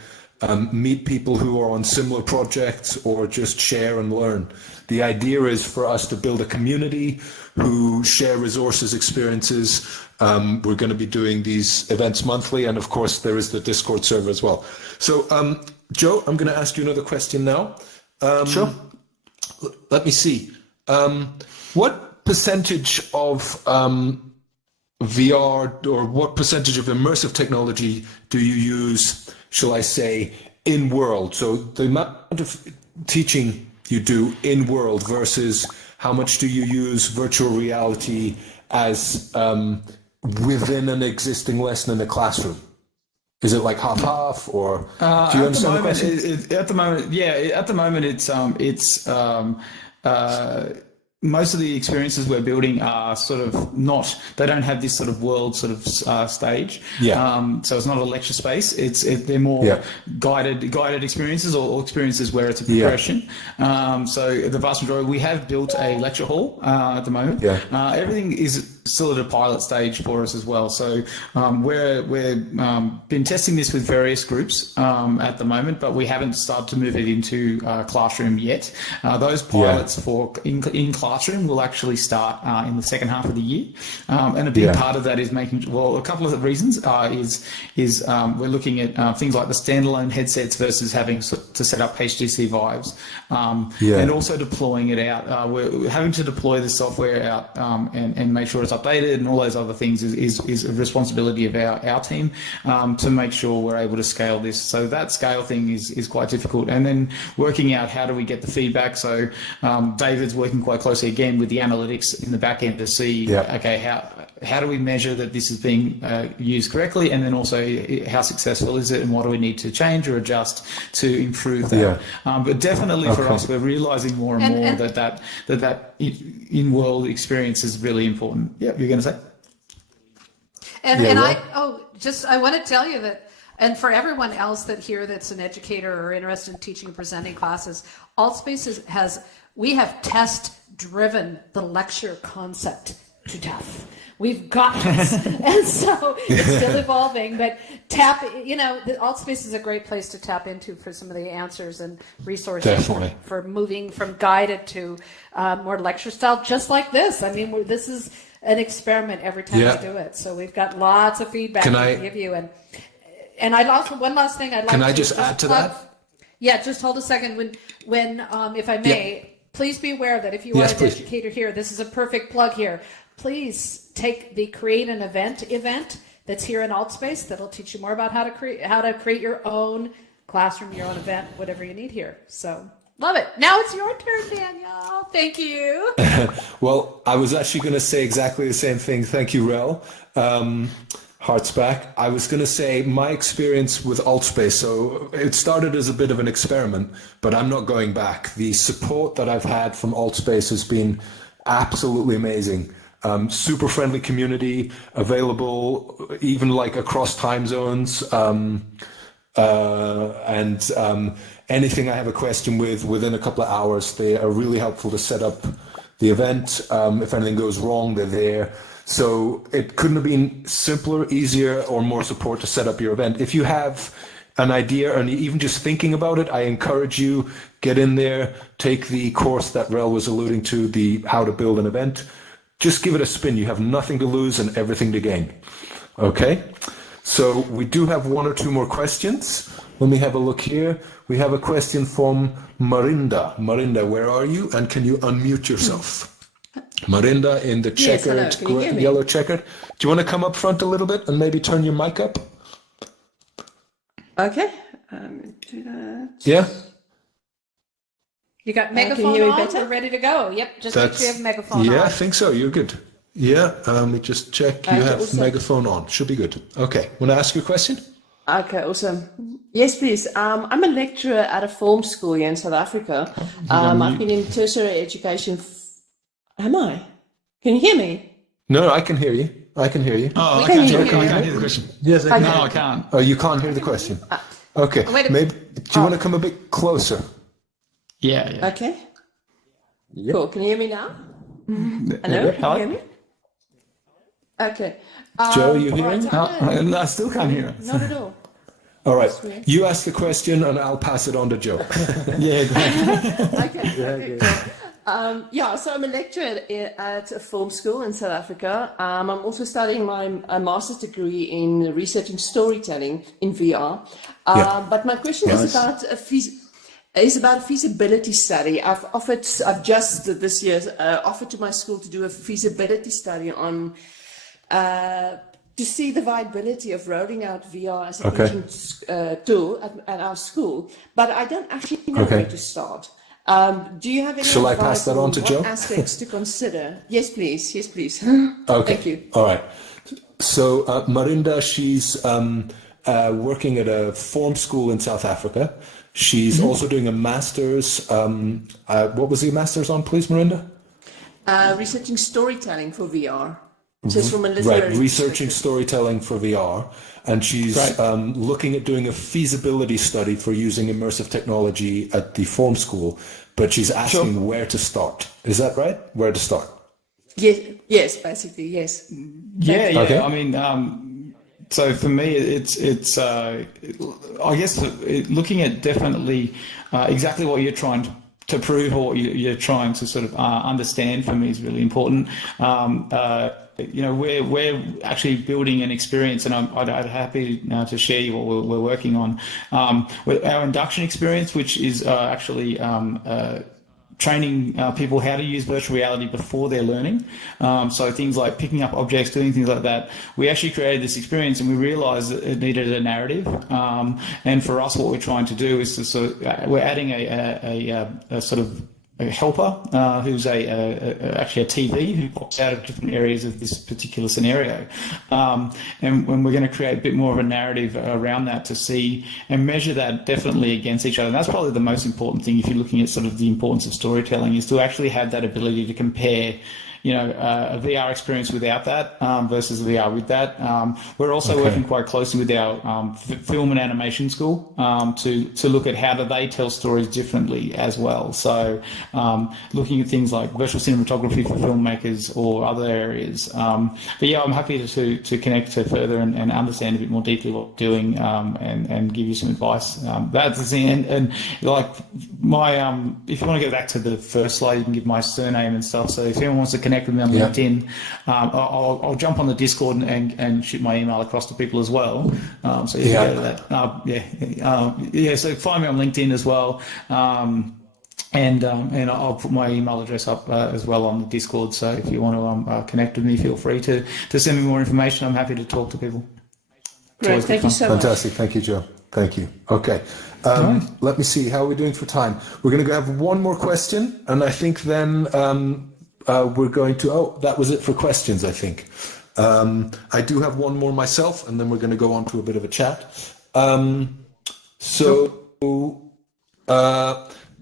Meet people who are on similar projects, or just share and learn. The idea is for us to build a community who share resources, experiences. We're going to be doing these events monthly, and of course there is the Discord server as well. So Joe, I'm going to ask you another question now. Sure. Let me see. What percentage of VR, or what percentage of immersive technology do you use, shall I say, in world? So the amount of teaching you do in world versus how much do you use virtual reality as within an existing lesson in the classroom? Is it like half, or do you understand the question? At the moment, most of the experiences we're building are sort of not, they don't have this sort of world sort of stage. Yeah. So it's not a lecture space. They're more guided experiences or experiences where it's a progression. So the vast majority, we have built a lecture hall at the moment. Yeah. Everything is still at a pilot stage for us as well. So we've been testing this with various groups at the moment, but we haven't started to move it into classroom yet. Those pilots for in classroom will actually start in the second half of the year, and a big part of that is making, well, a couple of the reasons is we're looking at things like the standalone headsets versus having to set up HTC Vives, and also deploying it out. We're having to deploy the software out and make sure it's updated, and all those other things is a responsibility of our team to make sure we're able to scale this. So that scale thing is quite difficult, and then working out how do we get the feedback. So David's working quite closely again with the analytics in the back end to see, okay, how do we measure that this is being used correctly, and then also how successful is it, and what do we need to change or adjust to improve that. But definitely for us, we're realizing more and more that in-world experience is really important. Yeah, you're going to say? I want to tell you that, and for everyone else that's an educator or interested in teaching and presenting classes, AltSpace we have test-driven the lecture concept to death. We've got this, and so it's still evolving. But the AltSpace is a great place to tap into for some of the answers and resources for moving from guided to more lecture style, just like this. I mean, this is an experiment every time we do it. So we've got lots of feedback to give you. And I'd also, one last thing I'd like to... Can I just add to that? Yeah, just hold a second. When if I may, please be aware that if you are an educator here, this is a perfect plug here. Please take the Create an event that's here in AltSpace that'll teach you more about how to create your own classroom, your own event, whatever you need here. So love it. Now it's your turn, Daniel. Thank you. Well, I was actually going to say exactly the same thing. Thank you, Rel. Hearts back. I was going to say my experience with AltSpace. So it started as a bit of an experiment, but I'm not going back. The support that I've had from AltSpace has been absolutely amazing. Super friendly community, available even like across time zones, and anything I have a question within a couple of hours, they are really helpful to set up the event. If anything goes wrong, they're there. So it couldn't have been simpler, easier, or more support to set up your event. If you have an idea and even just thinking about it, I encourage you, get in there, take the course that Rel was alluding to, the how to build an event. Just give it a spin. You have nothing to lose and everything to gain. Okay? So we do have one or two more questions. Let me have a look here. We have a question from Marinda. Marinda, where are you? And can you unmute yourself? Marinda in the checkered, yellow checkered. Do you want to come up front a little bit and maybe turn your mic up? Okay. Do that. Yeah. You got megaphone on? We're ready to go. Yep. Just make sure you have megaphone on. Yeah, I think so. You're good. Yeah. Let me just check. You have awesome. Megaphone on. Should be good. Okay. Want to ask your question? Okay. Awesome. Yes, please. I'm a lecturer at a film school here in South Africa. I've been in tertiary education. Am I? Can you hear me? No, I can hear you. I can hear you. Oh, I can't hear the question. Yes, I can. No, I can't. Oh, you can't hear the question. Okay. Maybe. Do you want to come a bit closer? Yeah. Okay. Yep. Cool. Can you hear me now? Hello? Can you hear me? Okay. Joe, you hear me? No, I still can't hear it. Not at all. All right. You ask the question and I'll pass it on to Joe. Yeah. Okay. Cool. So I'm a lecturer at a film school in South Africa. I'm also studying my master's degree in research and storytelling in VR. But my question is about a feasibility study. I've just this year offered to my school to do a feasibility study on to see the viability of rolling out VR as a teaching tool at our school. But I don't actually know where to start. Do you have any Shall I pass that on to Joe? Aspects to consider? Yes, please. Yes, please. Okay. Thank you. All right. Marinda, she's working at a form school in South Africa. She's also doing a master's. What was the master's on, please, Marinda? Researching storytelling for VR. Just from a literary researching storytelling for VR. And she's looking at doing a feasibility study for using immersive technology at the form school. But she's asking where to start. Is that right? Where to start? Yes, basically, yes. Yeah. Okay. I mean, so for me, it's I guess looking at definitely exactly what you're trying to prove or what you're trying to sort of understand for me is really important. We're actually building an experience, and I'd happy to share what we're working on. With our induction experience, which is actually training people how to use virtual reality before they're learning. So things like picking up objects, doing things like that. We actually created this experience and we realized that it needed a narrative. And for us, what we're trying to do is to we're adding a sort of a helper who's actually a TV who pops out of different areas of this particular scenario. And when we're going to create a bit more of a narrative around that to see and measure that definitely against each other. And that's probably the most important thing if you're looking at sort of the importance of storytelling is to actually have that ability to compare a VR experience without that versus VR with that. We're also working quite closely with our film and animation school to look at how do they tell stories differently as well. So looking at things like virtual cinematography for filmmakers or other areas. But yeah, I'm happy to connect to further and understand a bit more deeply what we're doing and give you some advice. That's the thing. And like my, if you want to go back to the first slide, you can give my surname and stuff. So if anyone wants to connect with me on LinkedIn, I'll jump on the Discord and shoot my email across to people as well. So you can go to that. So find me on LinkedIn as well. And I'll put my email address up as well on the Discord. So if you want to connect with me, feel free to send me more information. I'm happy to talk to people. Great, thank you so much. Fantastic, thank you, Joe. Thank you. Okay, let me see, how are we doing for time? We're going to have one more question, and I think then we're going to, that was it for questions, I think. I do have one more myself, and then we're going to go on to a bit of a chat.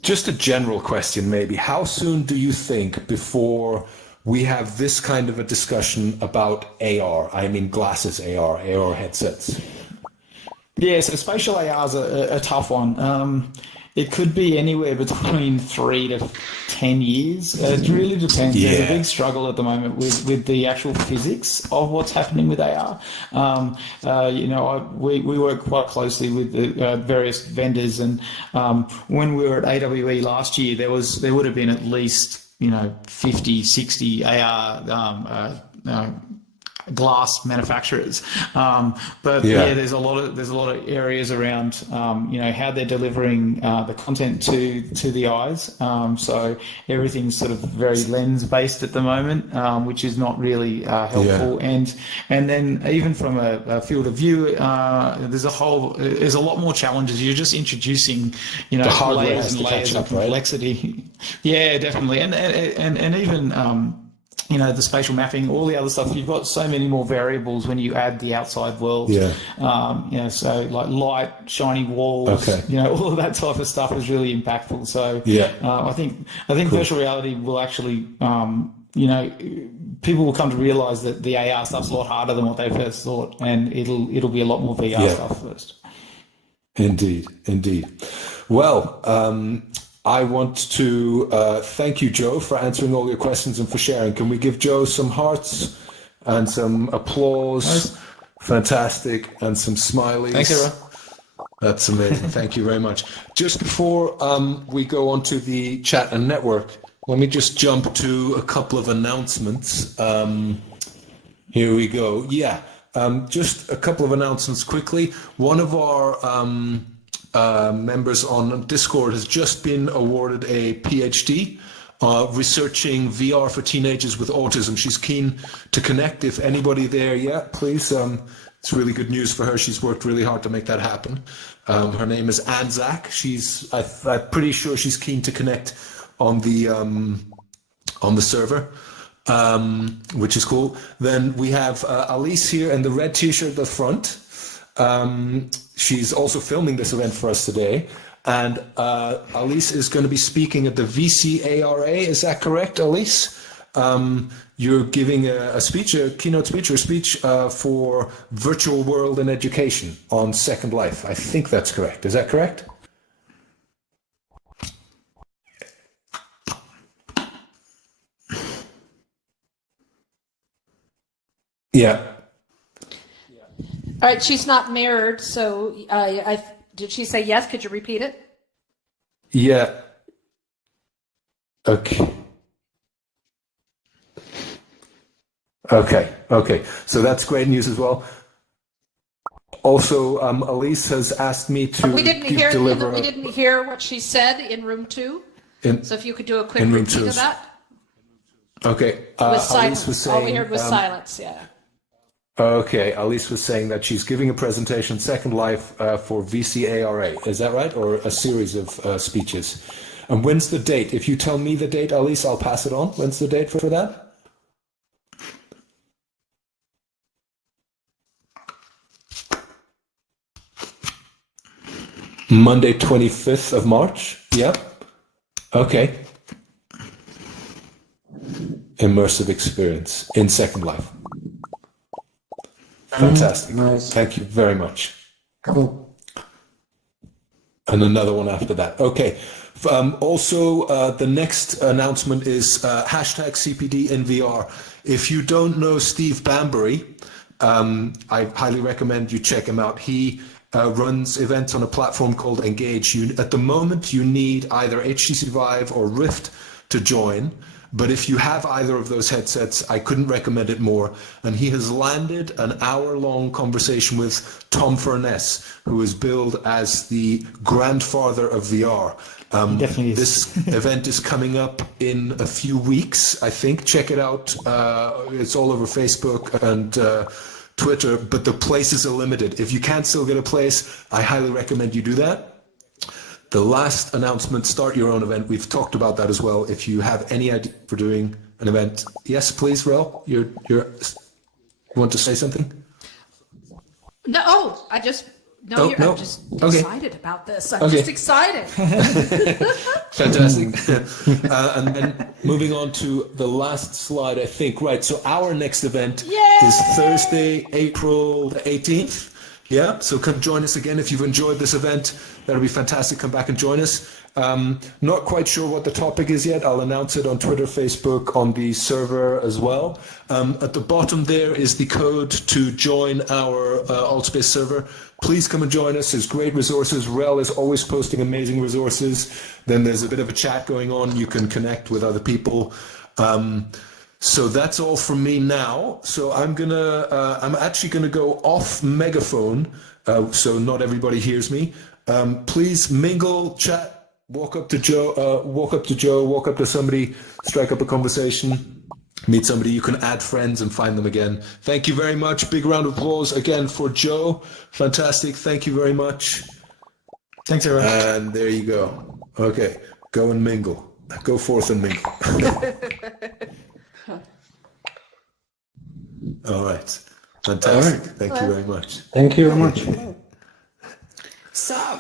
Just a general question, maybe. How soon do you think before we have this kind of a discussion about AR? I mean, glasses AR, AR headsets. Yeah, so spatial AR is a tough one. It could be anywhere between 3 to 10 years. It really depends. Yeah. There's a big struggle at the moment with the actual physics of what's happening with AR. We work quite closely with the various vendors, and when we were at AWE last year, there would have been at least 50, 60 AR glass manufacturers, but there's a lot of areas around how they're delivering the content to the eyes. So everything's sort of very lens based at the moment, which is not really helpful. And then even from a field of view, there's a lot more challenges. You're just introducing layers and layers of complexity. Right? Yeah, definitely, and even the spatial mapping, all the other stuff, you've got so many more variables when you add the outside world. So like light, shiny walls, all of that type of stuff is really impactful. So I think virtual reality will actually, people will come to realize that the AR stuff's a lot harder than what they first thought, and it'll be a lot more VR stuff first. Indeed. Well, I want to thank you, Joe, for answering all your questions and for sharing. Can we give Joe some hearts and some applause? Nice. Fantastic. And some smileys. Thanks, everyone. That's amazing. Thank you very much. Just before we go on to the chat and network, let me just jump to a couple of announcements. Here we go. Just a couple of announcements quickly. One of our members on Discord has just been awarded a PhD researching VR for teenagers with autism. She's keen to connect. If anybody there, please. It's really good news for her. She's worked really hard to make that happen. Her name is Anzac. I'm pretty sure she's keen to connect on the server. which is cool. Then we have Alice here in the red t-shirt at the front. She's also filming this event for us today. And Alice is going to be speaking at the VCARA. Is that correct, Alice? You're giving a speech, a keynote speech, or a speech for virtual world and education on Second Life. I think that's correct. Is that correct? Yeah. All right, she's not mirrored, so did she say yes? Could you repeat it? Yeah. Okay. Okay. So that's great news as well. Also, Elise has asked me to deliver. We didn't hear what she said in room 2. So if you could do a quick repeat of that. Okay. With silence. Was saying, all we heard was silence. Yeah. Okay. Alice was saying that she's giving a presentation, Second Life, for VCARA. Is that right, or a series of speeches? And when's the date? If you tell me the date, Alice, I'll pass it on. When's the date for that? Monday, 25th of March. Yeah. Okay. Immersive experience in Second Life. Fantastic. Nice. Thank you very much. Cool. And another one after that. Okay. Also, the next announcement is hashtag CPD in VR. If you don't know Steve Bambury, I highly recommend you check him out. He runs events on a platform called Engage. At the moment, you need either HTC Vive or Rift to join. But if you have either of those headsets, I couldn't recommend it more. And he has landed an hour-long conversation with Tom Furness, who is billed as the grandfather of VR. Definitely is. This event is coming up in a few weeks, I think. Check it out. It's all over Facebook and Twitter, but the places are limited. If you can't still get a place, I highly recommend you do that. The last announcement, start your own event. We've talked about that as well. If you have any idea for doing an event, yes, please, Rel. You want to say something? No, I'm just excited about this. I'm just excited. Fantastic. And then moving on to the last slide, I think. Right. So our next event is Thursday, April the 18th. Yeah, so come join us again. If you've enjoyed this event, that'll be fantastic. Come back and join us. Not quite sure what the topic is yet. I'll announce it on Twitter, Facebook, on the server as well. At the bottom there is the code to join our AltSpace server. Please come and join us. There's great resources. Rel is always posting amazing resources. Then there's a bit of a chat going on. You can connect with other people. So that's all from me now. So I'm actually gonna go off megaphone, so not everybody hears me. Please mingle, chat, walk up to Joe, walk up to somebody, strike up a conversation, meet somebody. You can add friends and find them again. Thank you very much. Big round of applause again for Joe. Fantastic. Thank you very much. Thanks, everyone. And there you go. Okay, go and mingle. Go forth and mingle. All right. Fantastic. All right. Thank you very much. Thank you very much. So,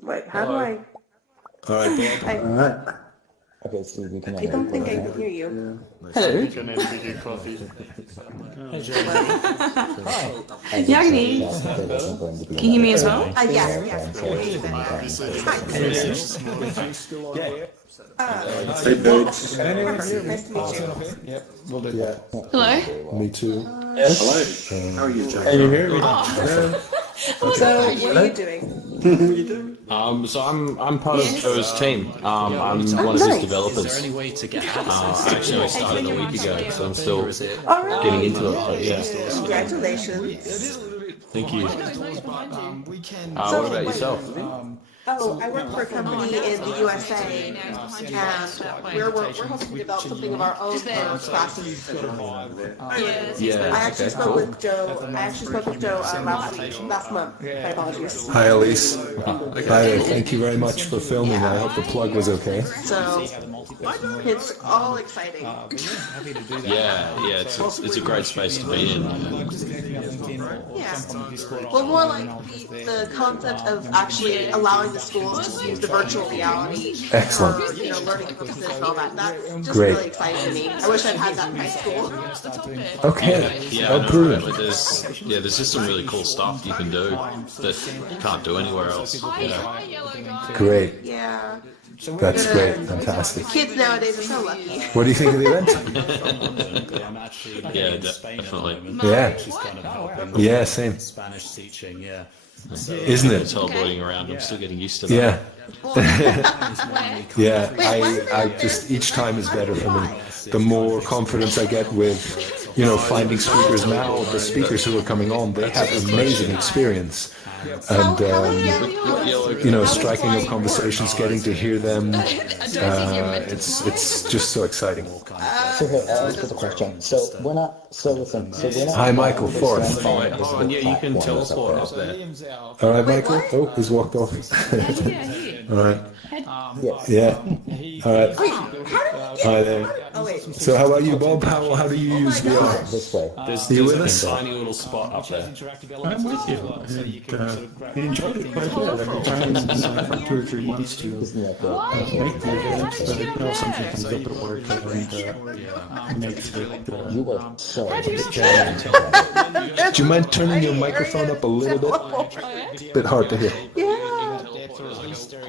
wait, how do I? All right, Bob. All right. Okay, Steve, we can. I don't think I can hear you. Hello. Yagni, Can you hear me as well? Yes. Hey, folks. Yep, we'll do. Yeah. Hello? Me too. Hello. How are you, Jack? Can you hear me? So, what are you doing? So I'm part of Joe's team. I'm one of his developers. Is there any way to get Actually, I started a week ago, so I'm still All right. getting into it. But yeah. Congratulations. Thank you. We can. What about yourself? I work for a company in the USA, and we're hoping to develop something of our own for classes. Yeah. I actually spoke with Joe. Last month. My apologies. Hi, Elise. Hi, thank you very much for filming. I hope the plug was okay. So it's all exciting. Yeah, it's a great space to be in. Yeah. Well, more like the concept of actually allowing the schools to use the virtual reality Excellent. for learning purposes and all that. That's just Great. really exciting to me. I wish I'd had that in high school. Okay. Yeah, Oh, no, brilliant. but there's just some really cool stuff you can do that you can't do anywhere else. Great. Yeah. That's great. Fantastic. Kids nowadays are so lucky. What do you think of the event? Yeah, definitely. Yeah. Yeah, same. Spanish teaching, yeah. Isn't it? Teleporting around, I'm still getting used to that. Yeah. Yeah, I just, each time is better for me. The more confidence I get with, finding speakers now, the speakers who are coming on, they have amazing experience. And, striking up conversations, getting to hear them, it's just so exciting. So here, I'll ask you the question. Listen, Hi, Michael Forrest. Oh, and yeah, you can teleport up there. All right, Michael. Oh, he's walked off. All right. Yeah. All right. Hi there. Oh, wait. So how about you, Bob? How do you use VR? this way. There's a tiny little spot up there. I'm with you. And, we enjoyed it quite a bit every time 2 or 3 months to make the event, but something comes up at work and make it. You were so. Do you mind turning your microphone up a little bit? Bit hard to hear. Yeah.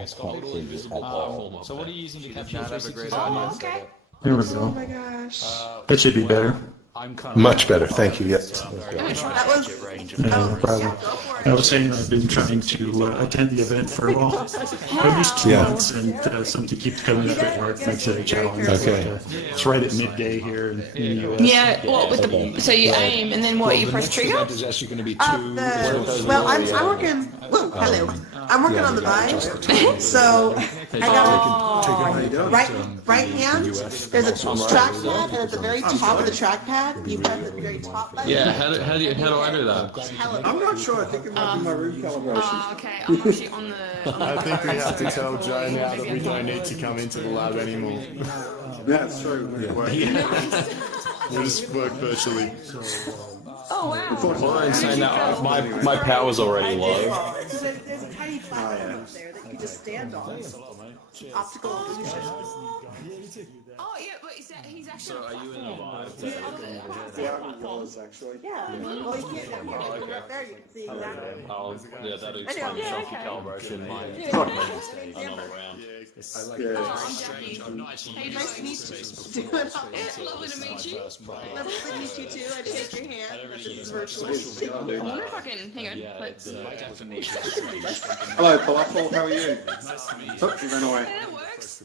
So what are you using to capture those Okay. There we Oh go. my gosh. That should be better. Much better, thank you. Yes. That was. No problem. I was saying I've been trying to attend the event for a while, at least 2 Yeah. months, and something keeps coming up at work. That's a challenge. Okay. It's right at midday here in the US. Yeah, so you aim and then what? You press trigger? Is actually going to be Well, I'm working. Whoa, hello. I'm working on the Vive, so I got right hand. There's a trackpad, and at the very top of the trackpad, you press the very top button. Yeah, how do I do that? I'm not sure. I think it might be my room calibration. Okay, I'm actually on the I think we have to tell Joe now that we don't need to come into the lab anymore. That's true. We'll just work virtually. Oh wow. Well, in saying that, my power's already low. So there's a tiny platform up there that you can just stand on. Optical illusion. Oh yeah, but is that he's actually? So are you in the Vive? Yeah, I'm yours actually. Yeah. Well, you can't down here. But right there, you can see exactly. Oh, yeah, that'll explain the chunky calibration. Mine is another round. Nice to meet you. Lovely to meet you. Lovely to meet you too. I shake your hand. This is virtual. I wonder if I can hang on. Let's. Hello, Falafel. How are you? Oops, you ran away. That works.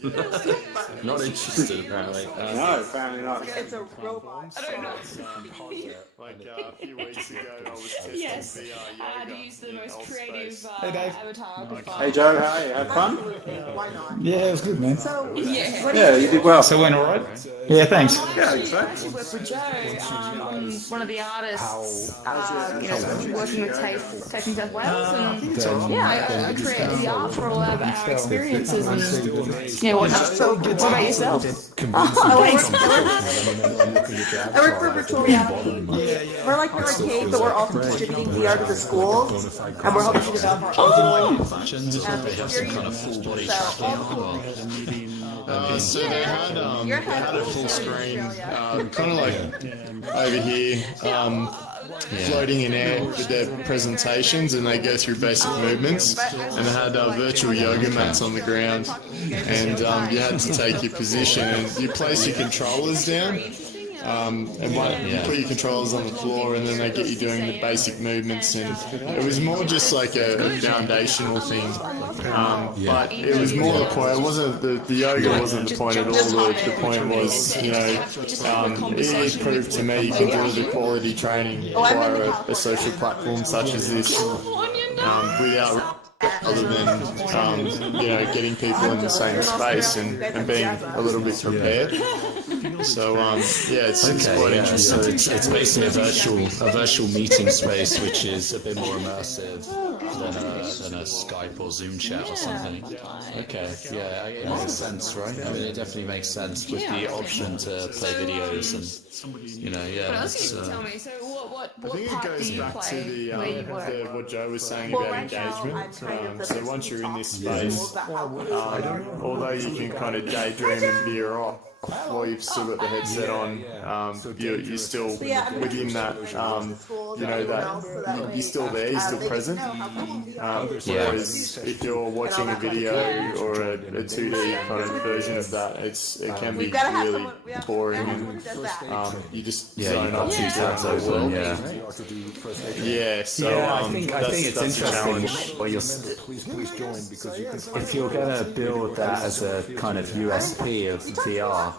Not interested, apparently. No, apparently not. It's a robot. I don't know. Like a few weeks ago, I was testing Yes. VR To yoga use the in most Old creative Space. avatar. Hey Joe, how are you? Have fun? Why not? Yeah, it was good, man. So, Yeah. Yeah, you did well. So went all right? Yeah, thanks. Yeah, I you say. actually work with Joe, one of the artists, working with TAFE in South Wales, and yeah, I create the art for all of our experiences and whatnot. So, what about yourself? I work for virtual reality. We're like an arcade, but we're also distributing VR to the schools, and we're hoping to develop our own experience. So they had a full screen, kind of like over here, floating in air with their presentations, and they go through basic movements, and they had virtual yoga mats on the ground, and you had to take your position, and you place your controllers down, you put your controllers on the floor, and then they get you doing the basic movements, and it was more just like a foundational thing. But it was more the point. It wasn't the yoga wasn't the point at all. The point was, it proved to me you can do the quality training via a social platform such as this without other than getting people in the same space and being a little bit prepared. So it's quite interesting. So it's basically a virtual meeting space, which is a bit more immersive than a Skype or Zoom chat or something. Okay, yeah, it makes sense, right? I mean, it definitely makes sense with the option to play videos and What else can you tell me? So what I think it goes back to what Joe was saying about engagement. So once you're in this space, although you can kind of daydream and veer off while you've still got the headset on, you're still within that, that you're still there, you're still present. Whereas if you're watching a video or a 2D kind of version of that, it can be really boring and you just zone off into that world. So I think it's interesting where Please join, because you can. if you're going to build that as a kind of USP of VR,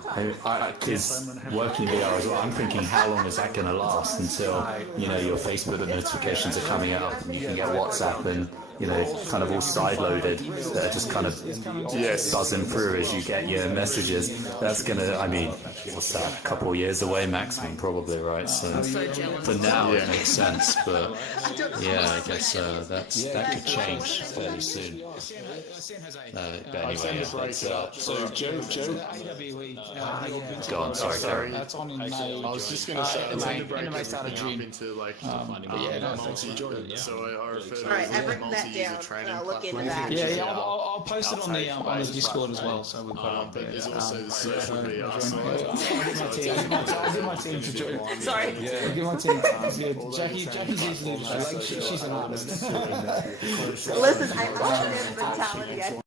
is working VR as well. I'm thinking, how long is that going to last until your Facebook notifications are coming up and you can get WhatsApp and kind of all side-loaded that are just kind of buzzing through as you get your messages. That's going to, what's that, a couple of years away maximum probably, right? So for now it makes sense, but I guess that could change fairly soon. But anyway, so Joe, go on, sorry. That's on in May. I was just going to say, it's going to break everything up into like so I refer to it as multi-user training platform. I'll post it on the Discord as well. So we've got but there's also the social VR side. I'll get my team to join. Sorry. I'll get my team. Jackie's usually she's an artist. Listen, I love this mentality.